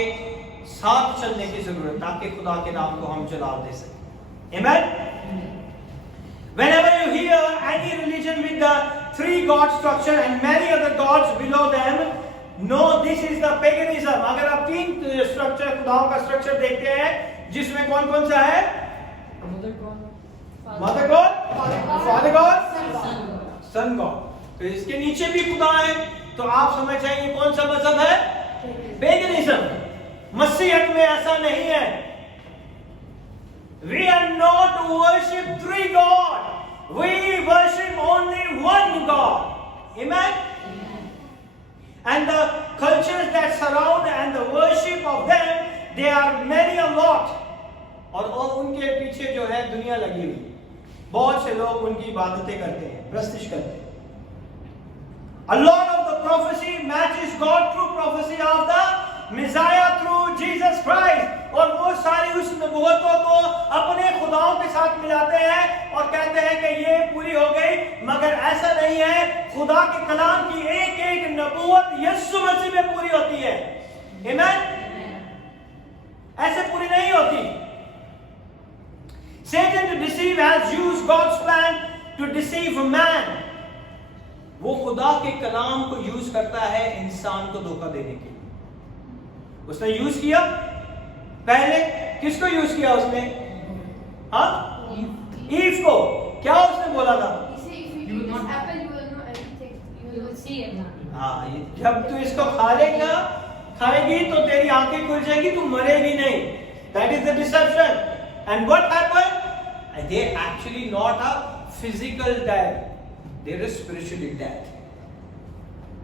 साथ चलने की जरूरत है ताकि खुदा के नाम को हम जलाल दे सकें. आमीन. Whenever you hear any religion with the three god structure and many other gods below them, no, this is the paganism. अगर आप 3 स्ट्रक्चर, खुदाओं का स्ट्रक्चर देखते हैं, जिसमें कौन कौन सा है? Mother God. Mother god, father god, son god. तो इसके नीचे भी खुदा है, तो आप समझ जाएंगे कौन सा मजहब है? पेगनिज्म। मसीहत में ऐसा नहीं है। We are not to worship 3 God. We worship only one God. Amen? And the cultures that surround and the worship of them, they are many a lot. और उनके पीछे जो है दुनिया लगी हुई, बहुत से लोग उनकी इबादतें करते हैं, प्रस्तिश करते हैं। A lot of the prophecy matches God through prophecy of the Messiah through Jesus Christ. और वो सारी उस नबूवतों को अपने खुदाओं के साथ मिलाते हैं और कहते हैं कि ये पूरी हो गई, मगर ऐसा नहीं है। खुदा के कलाम की एक एक नबूवत यीशु मसीह में पूरी होती है। आमीन? ऐसे पूरी नहीं होती। Satan to deceive has used God's plan to deceive man. वो खुदा के कलाम को यूज करता है इंसान को धोखा देने के लिए। उसने यूज किया पहले, किसको यूज किया उसने? हाँ, ईव को। क्या उसने बोला था? हाँ, जब तू इसको खा लेगा, खाएगी तो तेरी आंखें खुल जाएगी, तू मरेगी नहीं। That is the deception. And what happened? They actually not a physical death. They are spiritually dead.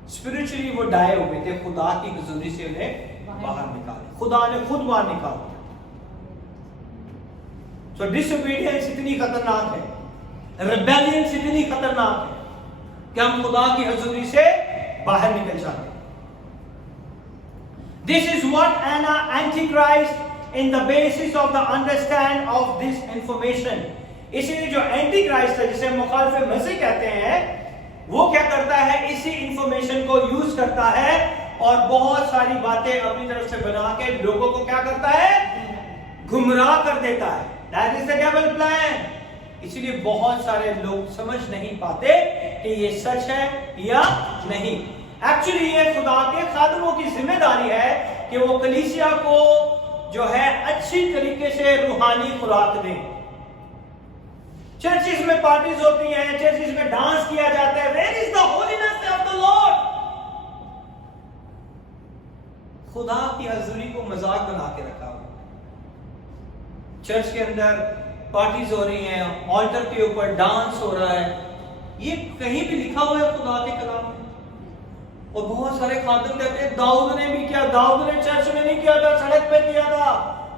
Spiritually वो डाय हो गए थे, खुदा की हुजूरी से उन्हें बाहर निकाले, खुदा ने खुद बाहर निकाल दिया। So disobedience इतनी खतरनाक है, rebellion इतनी खतरनाक है कि हम खुदा की हुजूरी से बाहर निकल जाते हैं। This is what an antichrist in the basis of the understand of this information. इसीलिए जो एंटी क्राइस्ट है, जिसे मुखालिफ मसीह कहते हैं, वो क्या करता है? इसी इंफॉर्मेशन को यूज करता है और बहुत सारी बातें अपनी तरफ से बना के लोगों को क्या करता है? गुमराह कर देता है। That is the devil plan. इसीलिए बहुत सारे लोग समझ नहीं पाते कि ये सच है या नहीं। एक्चुअली ये खुदा के खादमों की जिम्मेदारी है कि वो कलीसिया को जो है अच्छी तरीके से रूहानी खुराक दें। चर्चिस में पार्टीज होती हैं, चर्चिस में डांस किया जाता है। Where is the holiness of the Lord? खुदा की हजूरी को मजाक बना के रखा हुआ। चर्च के अंदर पार्टीज हो रही हैं, ऑल्टर के ऊपर डांस हो रहा है। ये कहीं भी लिखा हुआ है खुदा के कलाम में? और बहुत सारे खादिम कहते हैं दाऊद ने भी किया। दाऊद ने चर्च में नहीं किया था, सड़क पे किया था।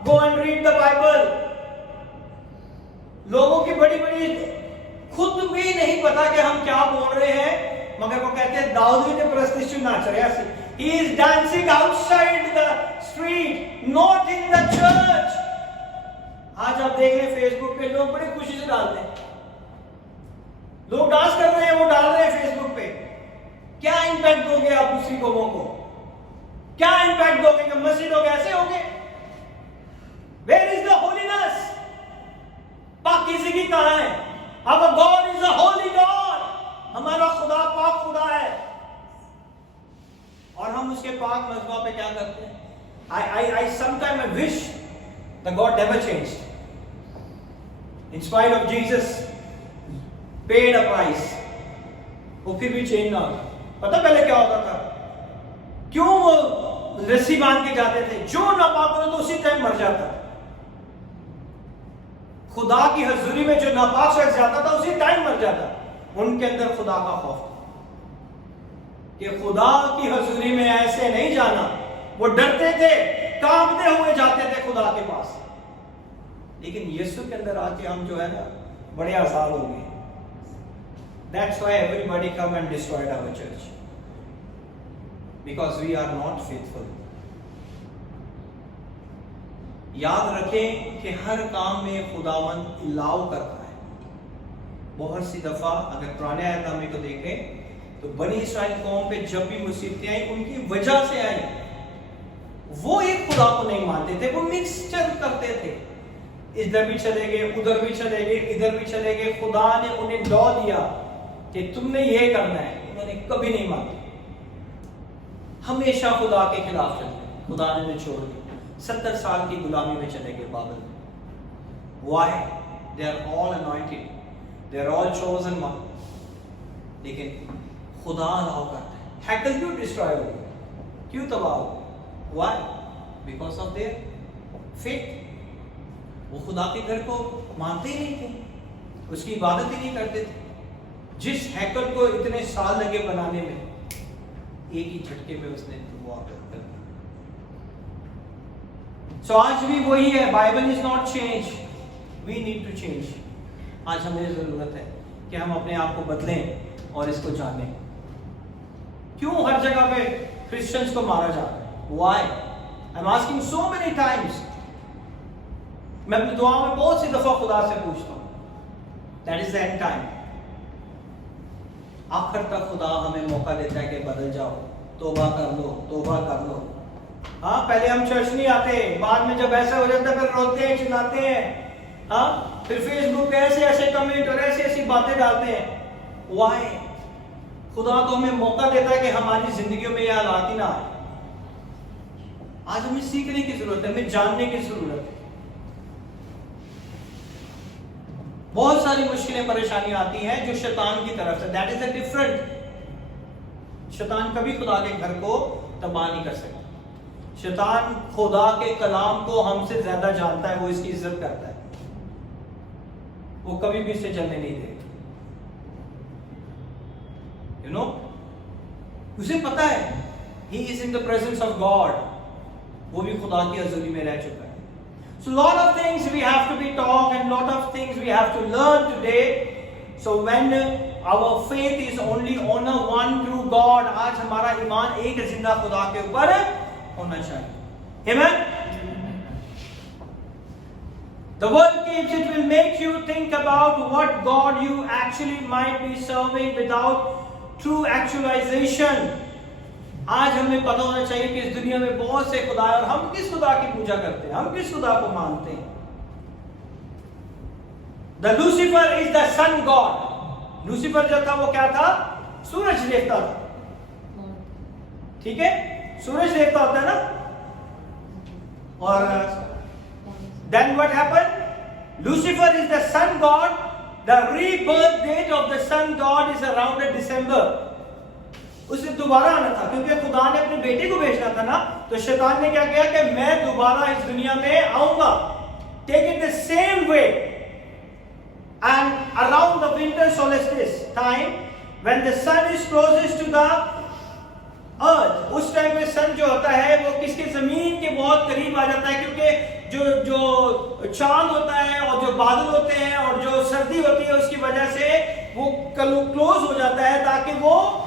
Go and read the Bible. लोगों की बड़ी बड़ी, खुद भी नहीं पता कि हम क्या बोल रहे हैं, मगर वो कहते हैं दाऊद ने प्रस्तिष्ठ नाच रहे हैं। He is dancing outside the street, not in the church. आज आप देख रहे हैं फेसबुक पे लोग बड़े खुशी से डालते हैं, लोग डांस कर रहे हैं, वो डाल रहे हैं फेसबुक पे। क्या इंपैक्ट दोगे आप दूसरी कौमों को? क्या इंपैक्ट दोगे कि मसीह लोग ऐसे होंगे? Where is the holiness? पाकीज़गी कहां है? Our God is a holy God. हमारा खुदा पाक खुदा है और हम उसके पाक मज़बा पे क्या करते हैं? I sometimes wish the God never changed. In spite of Jesus paid a price, वो फिर भी चेंज ना होगा। पता पहले क्या होता था? क्यों वो रस्सी बांध के जाते थे? जो नापाक होता तो उसी टाइम मर जाता। खुदा की हजूरी में जो नापाक शख्स जाता था उसी टाइम मर जाता। उनके अंदर खुदा का खौफ था कि खुदा की हजूरी में ऐसे नहीं जाना। वो डरते थे, कांपते हुए जाते थे खुदा के पास। लेकिन यीशु के अंदर आके हम जो है ना बड़े आजाद हो गए। That's why everybody come and destroyed our church, because we are not faithful. याद रखें कि हर काम में खुदावंद इलाव करता है। बहुत सी दफा अगर पुराने अहदनामे को देखें तो बनी इस्राइल कौम पे जब भी मुसीबतें आई उनकी वजह से आई। वो एक खुदा को नहीं मानते थे, वो मिक्सचर करते थे। इधर भी चले गए, उधर भी चले गए, इधर भी चले गए। खुदा ने उन्हें लॉ दिया कि तुमने ये करना है, उन्होंने कभी नहीं माना। हमेशा खुदा के खिलाफ चलते हैं। खुदा ने निचोड़ दी, 70 साल की गुलामी में चले गए बाबल में। Why? They are all anointed, they are all chosen one, लेकिन खुदा अलाउ करता है। हैकल क्यों डिस्ट्रॉय हो गया, क्यों तबाह हो गया? Why? Because of their faith. वो खुदा के घर को मानते ही नहीं थे, उसकी इबादत ही नहीं करते थे। जिस हैकल को इतने साल लगे बनाने में, एक ही झटके में उसने वो कर दिया। सो आज भी वही है, Bible is not change, we need to change. आज हमें जरूरत है कि हम अपने आप को बदलें और इसको जानें। क्यों हर जगह पे क्रिश्चियंस को मारा जा रहा है? Why? I am asking so many times. मैं अपनी दुआ में बहुत सी दफा खुदा से पूछता हूं, that is the end time. आखिर तक खुदा हमें मौका देता है कि बदल जाओ, तौबा कर लो, तौबा कर लो। हाँ, पहले हम चर्च नहीं आते, बाद में जब ऐसा हो जाता है फिर रोते हैं, चिल्लाते हैं। हाँ, फिर फेसबुक पे ऐसे ऐसे कमेंट और ऐसी ऐसी बातें डालते हैं। व्हाई? खुदा तो हमें मौका देता है कि हमारी जिंदगियों में यह हालात ही ना आए। आज हमें सीखने की जरूरत है, हमें जानने की जरूरत है। बहुत सारी मुश्किलें परेशानियां आती हैं जो शैतान की तरफ से, दैट इज अ डिफरेंट। शैतान कभी खुदा के घर को तबाह नहीं कर सकता। शैतान खुदा के कलाम को हमसे ज्यादा जानता है, वो इसकी इज्जत करता है, वो कभी भी इसे चलने नहीं देगा। यू नो, उसे पता है he is in the presence of God, वो भी खुदा की हजूरी में रह चुका है। So lot of things we have to be taught and lot of things we have to learn today. So when our faith is only on a one true God, आज हमारा ईमान एक जिंदा खुदा के ऊपर होना चाहिए। Amen? The world keeps, it will make you think about what God you actually might be serving without true actualization. आज हमें पता होना चाहिए कि इस दुनिया में बहुत से खुदा है और हम किस खुदा की पूजा करते हैं, हम किस खुदा को मानते हैं। The Lucifer is the sun god. Lucifer जो था वो क्या था? सूरज देवता था। ठीक है, सूरज देवता होता है ना। और then what happened? Lucifer is the sun god. The rebirth date of the sun god is around December। उसे दोबारा आना था, क्योंकि खुदा ने अपने बेटे को भेजना था ना। तो शैतान ने क्या किया कि मैं दोबारा इस दुनिया में आऊंगा। Take it the same way and around the winter solstice time when the sun is closest to the earth, उस टाइम में सन जो होता है वो किसके, जमीन के बहुत करीब आ जाता है। क्योंकि जो चांद होता है और जो बादल होते हैं और जो सर्दी होती है उसकी वजह से वो क्लोज हो जाता है, ताकि वो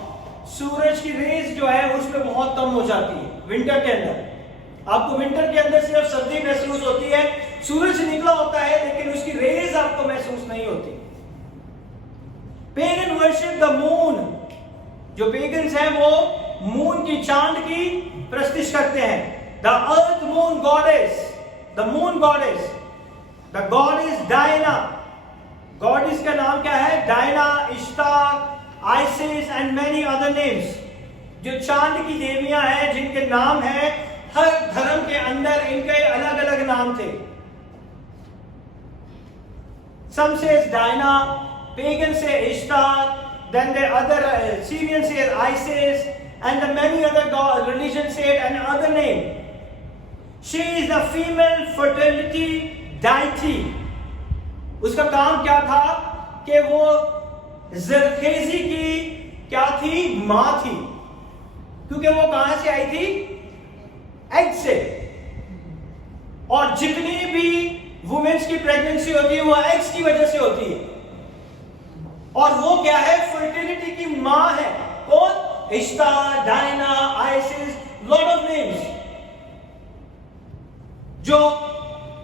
सूरज की रेज जो है उसमें बहुत कम हो जाती है। विंटर के अंदर आपको, विंटर के अंदर सिर्फ सर्दी महसूस होती है, सूरज निकला होता है लेकिन उसकी रेज आपको महसूस नहीं होती। Pagan worship the moon. जो पेगन्स हैं वो मून की, चांद की प्रस्तिश करते हैं। The earth moon goddess, the moon goddess, the God is Diana. Goddess का नाम क्या है? Diana, इश्तार, ISIS and many other names. जो चांद की देवियां हैं जिनके नाम हैं, हर धर्म के अंदर इनके अलग अलग नाम थे। Some says Diana, pagan say Ishtar, then the other Syrian says Isis, and the many other religions say another name. She is a female fertility deity. उसका काम क्या था कि वो जरखेजी की क्या थी? मां थी, क्योंकि वो कहां से आई थी? एग से। और जितनी भी वुमेन्स की प्रेगनेंसी होती है वो एग्स की वजह से होती है। और वो क्या है? फर्टिलिटी की मां है। कौन? Ishtar, Diana, Isis, lot of names. जो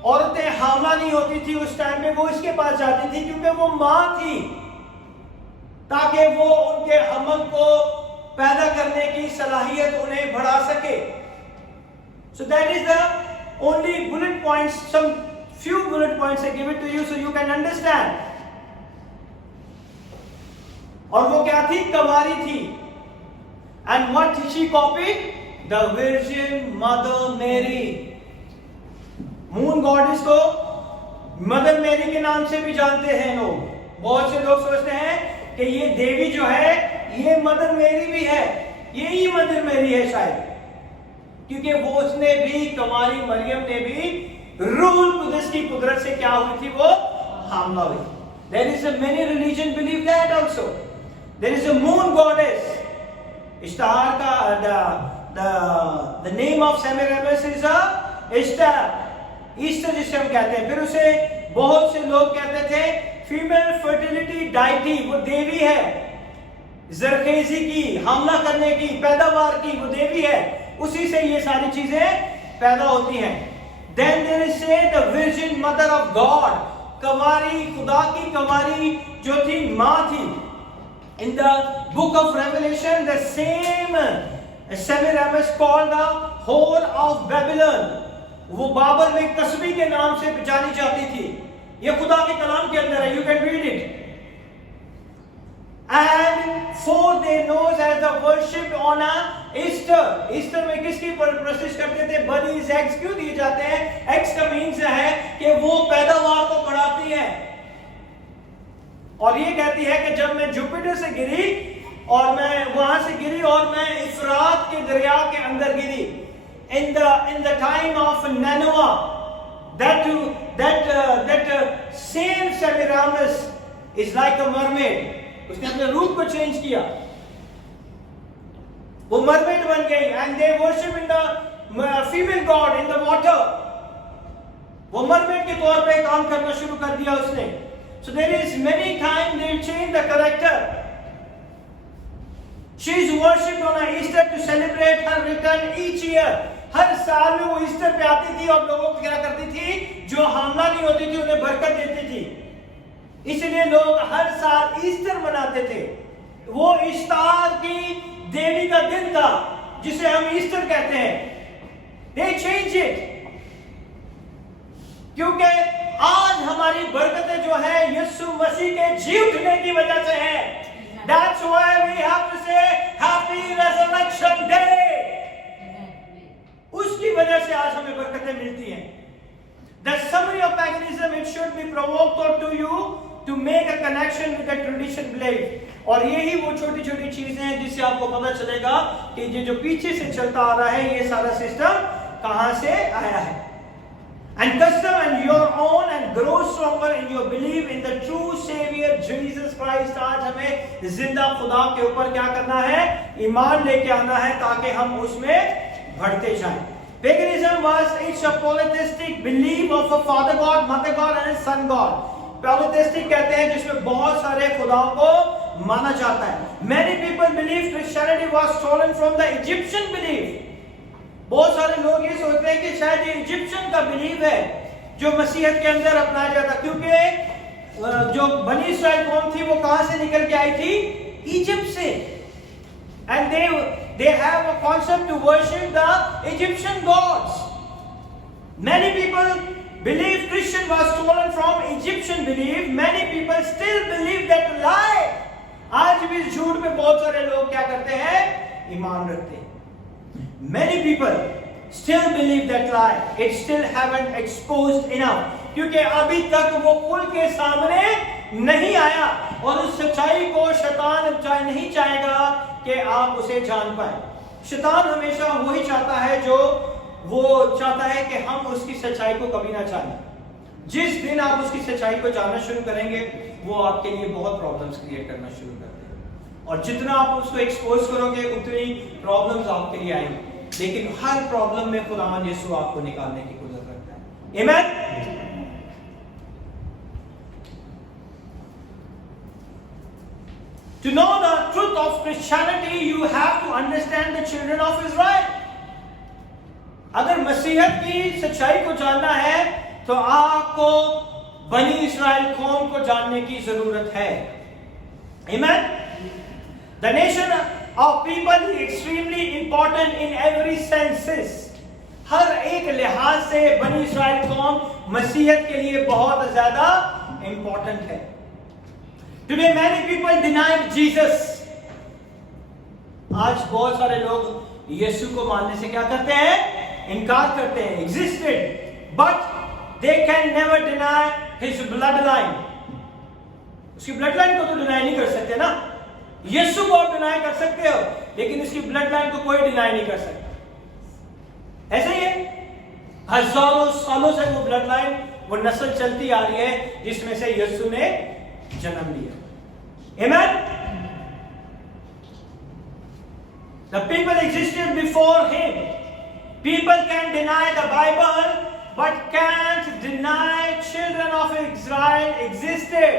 औरतें हामला नहीं होती थी उस टाइम में, वो इसके पास जाती थी क्योंकि वो मां थी, ताकि वो उनके हमल को पैदा करने की सलाहियत उन्हें बढ़ा सके। So that is the only bullet points, some few bullet points I give it to you so you can understand. और वो क्या थी? कवारी थी। And what she copied? The virgin mother मेरी। मून गॉडेस को मदर मेरी के नाम से भी जानते हैं लोग। बहुत से लोग सोचते हैं कि ये देवी जो है ये मदर मेरी भी है, यही मदर मेरी है शायद, क्योंकि वो उसने भी, कुमारी मरियम ने भी रूल कुदस की कुदरत से क्या हुई थी, वो हमला हुई। There is a many religion believe that also. There is a moon goddess. Ishtar का the name of Semiramis is a Ishtar. Easter जिसे हम कहते हैं। फिर उसे बहुत से लोग कहते थे फीमेल फर्टिलिटी डाइटी, वो देवी है, जरखेजी की, हमला करने की, पैदावार की वो देवी है, उसी से ये सारी चीजें पैदा होती हैं। Then there is say the virgin mother of God, कुमारी, खुदा की कुमारी जो थी, माँ थी। In the book of Revelation, the same Semiramis called the whore of Babylon. वो बाबल में एक तस्बी के नाम से जानी जाती थी। ये खुदा के कलाम के अंदर है, you can read it. And for they knows as the worship on a Easter. Easter में किसकी प्रशिश करते थे? बनीज एग्स क्यों दिए जाते हैं? एग्स का मीन्स है कि वो पैदावार को बढ़ाती है। और ये कहती है कि जब मैं जुपिटर से गिरी और मैं वहां से गिरी और मैं इफ्रात के दरिया के अंदर गिरी, in the time of Nineveh, that same Semiramis is like a mermaid. उसने अपने रूप को चेंज किया, वो मरमेड बन गई। and they worship in the female god in the water. वो मरमेड के तौर पे काम करना शुरू कर दिया उसने। so there is many time they change the character. she is worshipped on a Easter to celebrate her return each year. हर साल में वो ईस्टर पे आती थी और लोगों को क्या करती थी, जो हमला नहीं होती थी उन्हें बरकत देती थी। इसलिए लोग हर साल ईस्टर मनाते थे। वो इश्तार की देवी का दिन था जिसे हम ईस्टर कहते हैं। They change it, क्योंकि आज हमारी बरकतें जो है यीशु मसीह के जी उठने की वजह से है। That's why we have to say Happy Resurrection Day. उसकी वजह से आज हमें बरकतें मिलती हैं। The summary of paganism, it should be provoked to you to make a connection with the tradition belief. और यही वो छोटी छोटी चीजें हैं जिससे आपको पता चलेगा कि ये जो पीछे से चलता आ रहा है ये सारा सिस्टम कहां से आया है। And custom and your own and grow stronger in your belief in the true Savior Jesus Christ. आज हमें जिंदा खुदा के ऊपर क्या करना है, ईमान लेके आना है ताकि हम उसमें बढ़ते जाएं। Paganism was it's a polytheistic belief of a father god, mother god and a son god. Polytheistic कहते हैं जिसमें बहुत सारे खुदाओं को माना जाता है। Many people believe Christianity was stolen from the Egyptian belief. बहुत सारे लोग ये सोचते हैं कि शायद ये इजिप्शियन का बिलीफ है जो मसीहत के अंदर अपनाया जाता, क्योंकि जो बनी इस्राइल कौम थी वो कहां से निकल के आई थी, इजिप्ट से। And they have a concept to worship the Egyptian gods. Many people believe Christian was stolen from Egyptian belief. Many people still believe that lie. आज भी इस झूठ में बहुत सारे लोग क्या करते हैं, ईमान रखते हैं। Many people still believe that lie. It still haven't exposed enough. क्योंकि अभी तक वो खुल के सामने नहीं आया और उस सच्चाई को शैतान नहीं चाहेगा कि आप उसे जान पाए। शैतान हमेशा वही चाहता है जो वो चाहता है कि हम उसकी सच्चाई को कभी ना जानें। जिस दिन आप उसकी सच्चाई को जानना शुरू करेंगे वो आपके लिए बहुत प्रॉब्लम्स क्रिएट करना शुरू करते हैं, और जितना आप उसको एक्सपोज करोगे उतनी प्रॉब्लम्स आपके लिए आएंगी। लेकिन हर प्रॉब्लम में खुदावंद यीशु आपको निकालने की कुदरत रखता है। आमीन। To know the truth of Christianity, you have to understand the children of Israel. अगर मसीहत की सच्चाई को जानना है तो आपको बनी इस्राएल कौम को जानने की जरूरत है। Amen. The nation of people is extremely important in every senses. हर एक लिहाज से बनी इस्राएल कौम मसीहत के लिए बहुत ज्यादा इंपॉर्टेंट है। Today many people deny Jesus. आज बहुत सारे लोग यीशु को मानने से क्या करते हैं? इनकार करते हैं। Existed but they can never deny his blood line. उसकी ब्लड लाइन को तो डिनाई नहीं कर सकते ना। यीशु को आप डिनाई कर सकते हो, लेकिन इसकी ब्लड लाइन को कोई डिनाई नहीं कर सकता। ऐसे ही है, हजारों सालों से वो ब्लड लाइन, वो नस्ल चलती आ रही है जिसमें से यीशु ने जन्म लिया। आमेन। The people existed before him. People can deny the Bible, but can't deny children of Israel existed.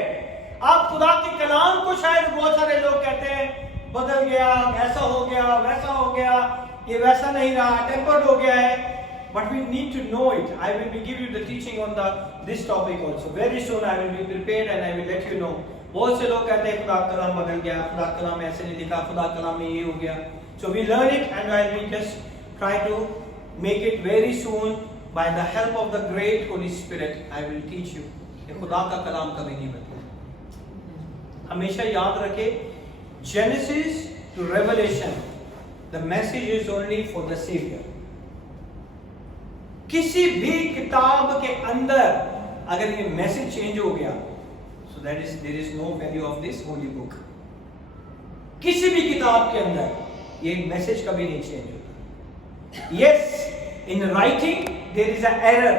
अब खुदा के कलाम को शायद बहुत सारे लोग कहते हैं बदल गया, ऐसा हो गया, वैसा हो गया, ये वैसा नहीं रहा, टेम्पर्ड हो गया है। But we need to know it. I will be give you the teaching on this topic also. Very soon I will be prepared and I will let you know. बहुत से लोग कहते हैं खुदा कलाम बदल गया, खुदा कलाम ऐसे नहीं लिखा, खुदा कलाम में ये हो गया। So we learn it and I will just try to make it very soon by the help of the great Holy Spirit. I will teach you. ये खुदा का कलाम कभी नहीं बदला। हमेशा याद रखे, Genesis to Revelation, the message is only for the Savior. किसी भी किताब के अंदर अगर ये मैसेज चेंज हो गया, so that is there is no value of this holy book. किसी भी किताब के अंदर ये मैसेज कभी नहीं चेंज होता। Yes, in writing there is an error.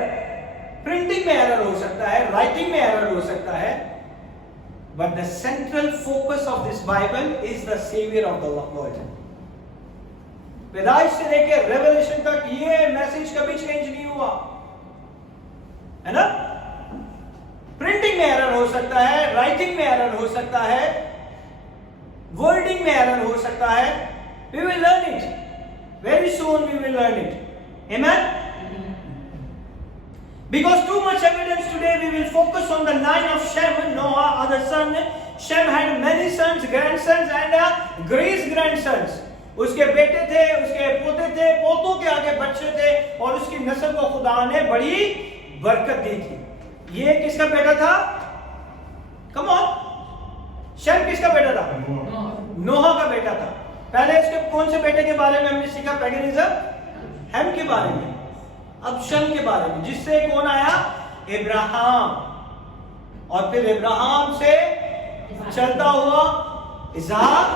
Printing में एरर हो सकता है, राइटिंग में एरर हो सकता है, but the central focus of this Bible is the Savior of the world. पैदाइश से लेकर रेवलेशन तक ये मैसेज कभी चेंज नहीं हुआ, है ना। प्रिंटिंग में एरर हो सकता है, राइटिंग में एरर हो सकता है, वर्डिंग में एरर हो सकता है। We will learn it very soon. We will learn it. Amen. Because too much evidence today, we will focus on the line of Shem, Noah, other son. Shem had many sons, grandsons, and great grandsons. उसके बेटे थे, उसके पोते थे, पोतों के आगे बच्चे थे, और उसकी नस्ल को खुदा ने बड़ी बरकत दी थी। ये किसका बेटा था? Come on. शेम किसका बेटा था? नोहा का बेटा था। पहले इसके कौन से बेटे के बारे में हमने सीखा? पैगनिज्म, हैम के बारे में। अब शेम के बारे में, जिससे कौन आया? इब्राहिम। और फिर इब्राहिम से चलता हुआ इसहाक,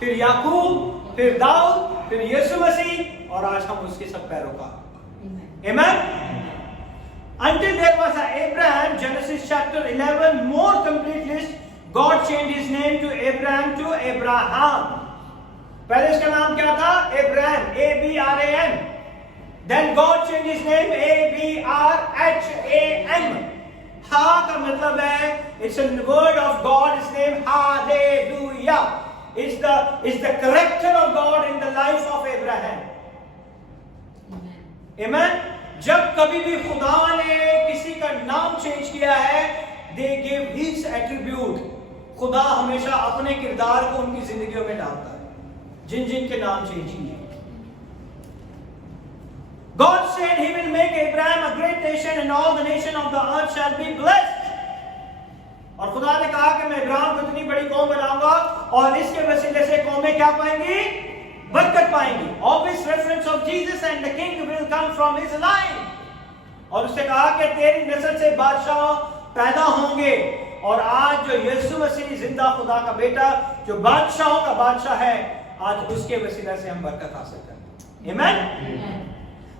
फिर याकूब, फिर दाऊद, फिर यीशु मसीह, और आज हम उसके सब पैरोकार। आमेन। Until there was Abraham, Genesis chapter 11, more complete list, God changed his name to Abraham to Abraham. पहले इसका नाम क्या था? Abraham, A-B-R-A-M. Then God changed his name A-B-R-H-A-M. हा का मतलब है, it's a word of God, his name Hallelujah. It's the character of God in the life of Abraham. Amen. जब कभी भी खुदा ने किसी का नाम चेंज किया है, they gave his attribute. खुदा हमेशा अपने किरदार को उनकी जिंदगियों में डालता है, जिन जिन के नाम चेंज किए। God said he will make Abraham a great nation and all the nation of the earth shall be blessed. और खुदा ने कहा कि मैं इब्राहिम को इतनी बड़ी कौम बनाऊंगा और इसके वसीले से कौमें क्या पाएंगी? बरकत पाएंगी। Obvious reference of Jesus and the king will come from his line. और उसने कहा कि तेरी नस्ल से बादशाह पैदा होंगे, और आज जो यीशु मसीह जिंदा खुदा का बेटा जो बादशाहों का बादशाह है, आज उसके वसीले से हम बरकत हासिल करते हैं। Amen.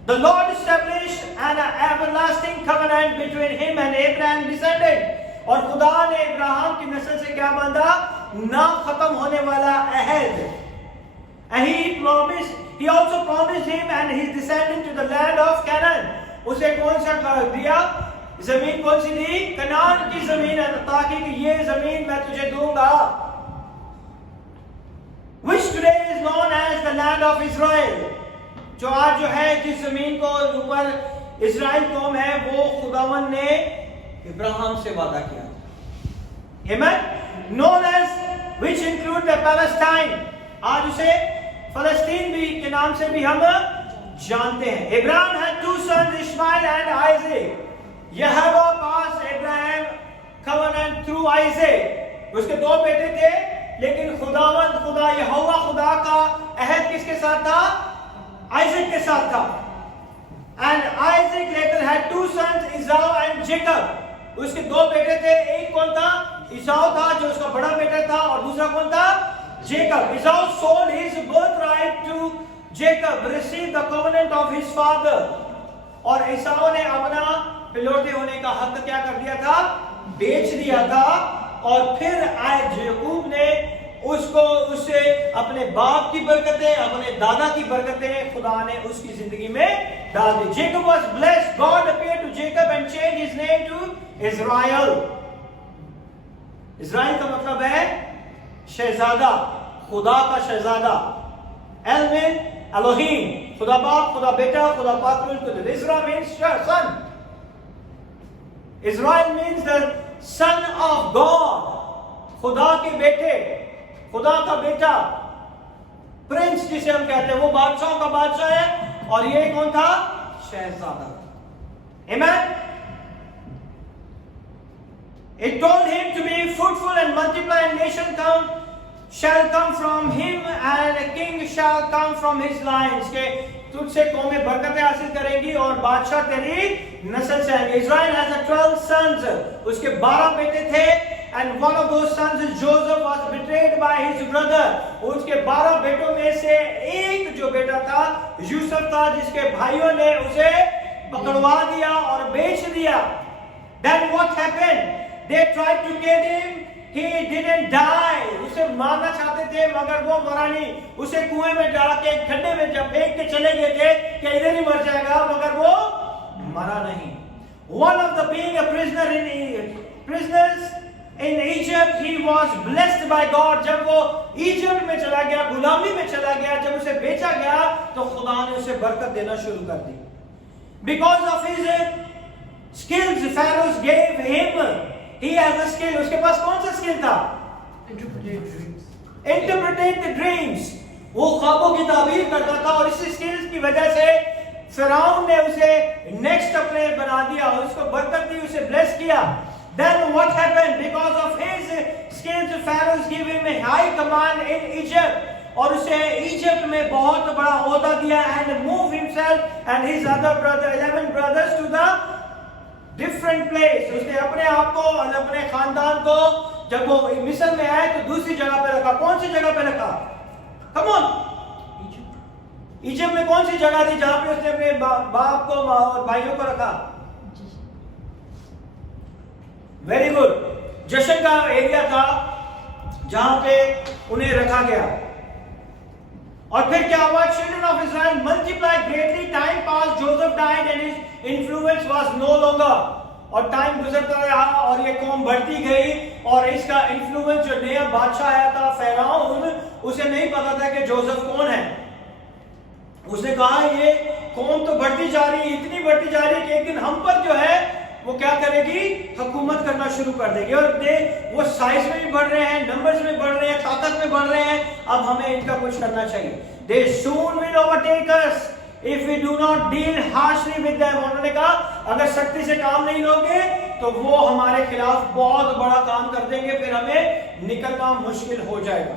The Lord established an everlasting covenant between him and Abraham descendant. और खुदा ने इब्राहिम की नस्ल से क्या बांधा? ना खत्म होने वाला अहद। And he also promised him and his descendant to the land of Canaan. उसे कौन सा दिया? जमीन कौन सी दी? कनान की जमीन, ताकि कि ये जमीन मैं तुझे दूंगा। Which today is known as the land of Israel. जो आज जो है, जिस जमीन को ऊपर इस्राएल कौम है, वो खुदावन ने इब्राहिम से वादा किया। Amen. Known as which include the Palestine. आज उसे फलस्तीन भी के नाम से भी हम जानते हैं। Abraham had two sons, Ishmael and Isaac. Yahweh passed Abraham covenant through Isaac. उसके दो बेटे थे, लेकिन खुदा यहोवा खुदा का अहद किसके साथ था? आइजक के साथ था। And Isaac later had two sons, Esau and Jacob. उसके दो बेटे थे, एक कौन था? इसाऊ था जो उसका बड़ा बेटा था, और दूसरा कौन था? Jacob. इसाऊ sold his birthright to Jacob, received the covenant of his father। और इसाऊ ने अपना पिलोटे होने का हक क्या कर दिया था? बेच दिया था। और फिर आए याकूब ने उससे अपने बाप की बरकतें, अपने दादा की बरकतें खुदा ने उसकी जिंदगी में डाल दी। Jacob was blessed. God appeared to Jacob and changed his name to Israel। Israel का मतलब है शहजादा, खुदा का शहजादा। एल मीन एलोहीम, खुदा बाप, खुदा बेटा, खुदा पाक रुल कुदरत। इज़रा means son। Israel means the son of God, खुदा के बेटे, खुदा का बेटा। प्रिंस जिसे हम कहते हैं, वो बादशाहों का बादशाह है, और ये कौन था? शहजादा। Amen? It told him to be fruitful and multiply, and nation shall come from him, and a king shall come from his lines। के तुझसे कौमें बरकतें हासिल करेंगी और बादशाह तेरी नस्ल से आएंगे। Israel has 12 sons, उसके 12 बेटे थे। And one of those sons is Joseph, was betrayed by his brother। उसके 12 बेटों में से एक जो बेटा था यूसुफ था, जिसके भाइयों ने उसे पकड़वा दिया और बेच दिया। Then what happened? They tried to kill him, he didn't die। उसे मारना चाहते थे मगर वो मरा नहीं। उसे कुएं में डाल के खड्डे में जब फेंक के चले गए थे कि इधर ही मर जाएगा, मगर वो मरा नहीं। One of the being a prisoners in Egypt, he was blessed by God। जब वो इजिप्ट में चला गया, गुलामी में चला गया, जब उसे बेचा गया तो खुदा ने उसे बरकत देना शुरू कर दी। Because of his skills, Pharaoh gave him, he has a skill। उसके पास कौन सा स्किल था? Interpret the dreams। वो ख्वाबों की ताबीर करता था, और इसी स्किल्स की वजह से फिरौन ने उसे नेक्स्ट अपने बना दिया, उसको बरकत दी, उसे ब्लेस किया। Then what happened? Because of his skills, Pharaoh gave him a high command in Egypt। और उसे इजिप्ट में बहुत बड़ा ओहदा दिया। And move himself and his other 11 brothers to the different place। उसने अपने आप को और अपने खानदान को, जब वो मिस्र में आए तो दूसरी जगह पे रखा। कौन सी जगह पे रखा? Come on। इजिप्ट में कौन सी जगह थी जहां पे उसने अपने बाप को और भाइयों को रखा? Very good. जशन का एरिया था जहां पे उन्हें रखा गया। और फिर क्या हुआ? Children of Israel multiplied greatly। Time passed, Joseph died and his influence was no longer। और टाइम गुजरता रहा और ये कौम बढ़ती गई, और इसका इन्फ्लुएंस, जो नया बादशाह आया था फिरौन, उसे नहीं पता था कि जोसेफ कौन है। उसने कहा ये कौम तो बढ़ती जा रही है, इतनी बढ़ती जा रही है कि एक दिन हम पर जो है वो क्या करेगी? हुकूमत करना शुरू कर देगी। और वो साइज में भी बढ़ रहे हैं, नंबर्स में बढ़ रहे हैं, ताकत में बढ़ रहे हैं। अब हमें इनका कुछ करना चाहिए। They soon will overtake us if we do not deal harshly with them। उन्होंने कहा अगर सख्ती से काम नहीं लोगे तो वो हमारे खिलाफ बहुत बड़ा काम कर देंगे, फिर हमें निकलना मुश्किल हो जाएगा।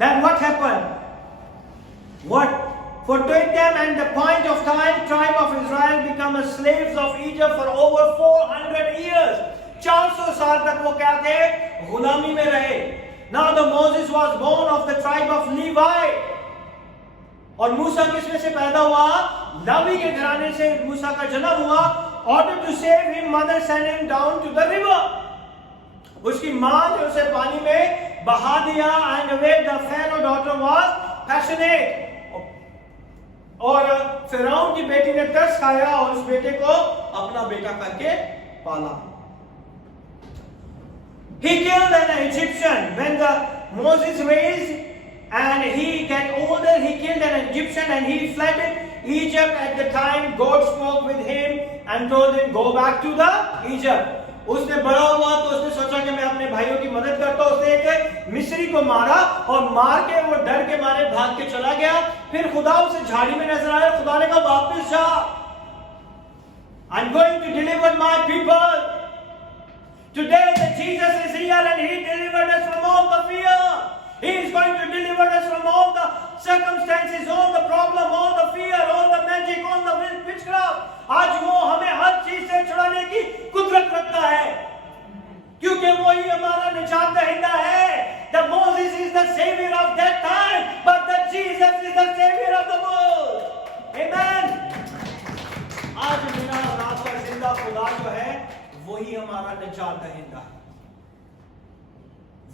Then what happened? What? For to them and the point of time, tribe of Israel become as slaves of Egypt for over 400 years। 400 साल तक वो क्या थे? गुलामी में रहे। Now the Moses was born of the tribe of Levi। और मूसा किसमें से पैदा हुआ? लावी के घराने से मूसा का जन्म हुआ। Order to save him, mother sent him down to the river। उसकी मां ने उसे पानी में बहा दिया। And where the Pharaoh daughter was passionate। और फिरौन की बेटी ने तरस खाया और उस बेटे को अपना बेटा करके पाला। He killed an Egyptian when the Moses raised and he got older. He killed an Egyptian and he fled Egypt at the time God spoke with him and told him go back to the Egypt। उसने बड़ा हुआ तो उसने सोचा कि मैं अपने भाइयों की मदद करता हूं। उसने एक मिस्री को मारा और मार के वो डर के मारे भाग के चला गया। फिर खुदा उसे झाड़ी में नजर आया। खुदा ने कहा वापस जा। I'm going to deliver my people। Today that Jesus is here and he delivered us from all the fear। He is going to deliver us from all the circumstances, all the problem, all the fear, all the magic, all the witchcraft. आज वो हमें हर चीज से छुड़ाने की कुदरत रखता है, क्योंकि वो ही हमारा निजात दहिंदा है. The Moses is the savior of that time, but the Jesus is the savior of the world. Amen. आज मेरा रात का जिंदा खुदा जो है वही हमारा निजात दहिंदा है,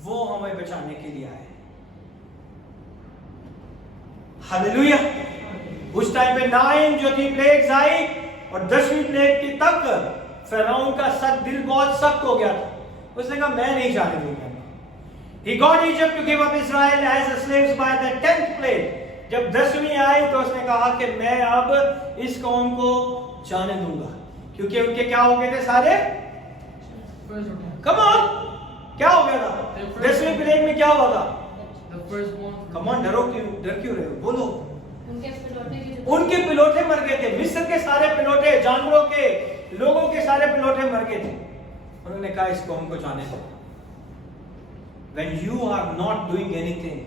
वो हमें बचाने के लिए आए. हालेलुया. उस टाइम पे 9 जो थी प्लेग्स आई और 10वीं प्लेग की तक फिरौन का दिल बहुत सख्त हो गया था. उसने कहा मैं नहीं जाने दूंगा. He got Egypt to give up Israel as a slaves by the 10th plague. जब 10वीं आई तो उसने कहा कि मैं अब इस कौम को जाने दूंगा, क्योंकि उनके क्या हो गए थे सारे. Come on, क्या हो गया था 10वीं प्लेग में? क्या हुआ था? Come on, डर क्यों रहे हो? बोलो. उनके पिलोटे मर गए थे. मिस्र के सारे पिलोटे, जानवरों के, लोगों के सारे पिलोटे मर गए थे. उन्होंने कहा इस कौम को जाने दो. When you are not doing anything,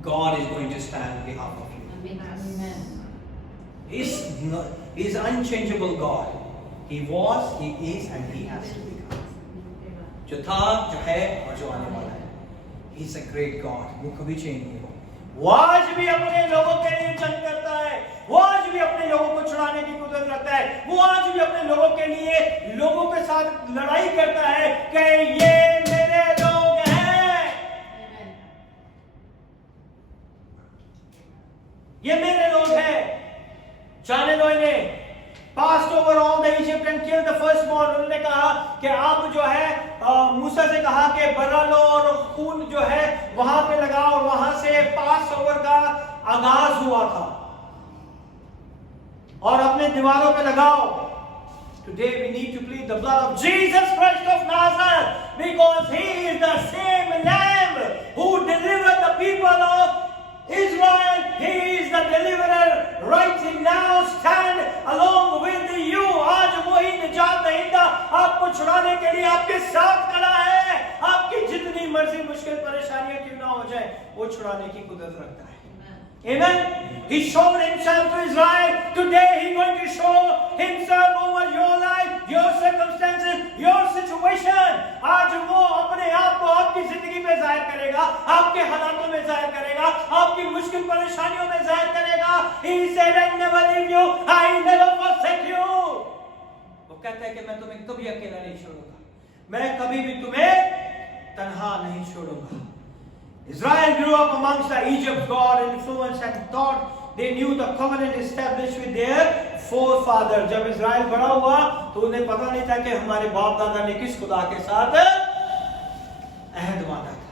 God is going to stand on behalf of you. He is unchangeable God. He was, He is, and He has to become. जो था, जो है और जो आने वाला है. He is a great God. वो कभी चेंज नहीं होगा. वो आज भी अपने लोगों के लिए जंग करता है. वो आज भी अपने लोगों को छुड़ाने की कुदरत रखता है. वो आज भी अपने लोगों के लिए लोगों के साथ लड़ाई करता है कि ये मेरे लोग हैं, ये मेरे लोग हैं, जाने दो इन्हें. Passed over all the Egypt and killed the firstborn. उन्होंने कहा कि अब जो है मूसा से कहा कि बर्रा लो और खून जो है वहां पे लगाओ, और वहां से पास ओवर का आगाज हुआ था, और अपने दीवारों पे लगाओ. Today we need to plead the blood of Jesus Christ of Nazareth, because He is the same Lamb who delivered the people of Israel. He is the deliverer. Right now stand along with you. आज वही निजात दहिंदा आपको छुड़ाने के लिए आपके साथ खड़ा है. आपकी जितनी मर्जी मुश्किल परेशानियां क्यों ना हो जाए, वो छुड़ाने की कुदरत रखता है. Amen. He showed Himself to Israel. Today He is going to show Himself over your life, your circumstances, your situation. आज वो अपने आप को आपकी जिंदगी में जाहिर करेगा, आपके हालातों में जाहिर करेगा, आपकी मुश्किल परेशानियों में जाहिर करेगा. He said, I never leave you, I never forsake you. वो कहता है कि मैं तुम्हें कभी अकेला नहीं छोड़ूंगा, मैं कभी भी तुम्हें तन्हा नहीं छोड़ूंगा. Israel grew up amongst the Egypt God influence and thought they knew the covenant established with their forefathers. जब इज़राइल बड़ा हुआ तो उन्हें पता नहीं था कि हमारे बाप दादा ने किस खुदा के साथ अहद बांधा था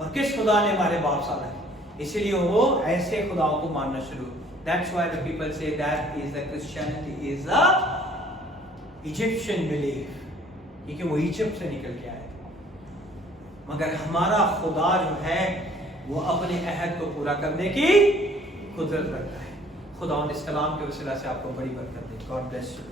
और किस खुदा ने हमारे बाप सादा की. इसलिए वो ऐसे खुदाओं को मानना शुरू. That's why the people say that is the Christianity is a Egyptian belief, क्योंकि वो इजिप्ट से निकल के आए. मगर हमारा खुदा जो है वो अपने अहद को पूरा करने की कुदरत रखता है. खुदा इस कलाम के वसीला से आपको बड़ी बरकत दे. God bless you.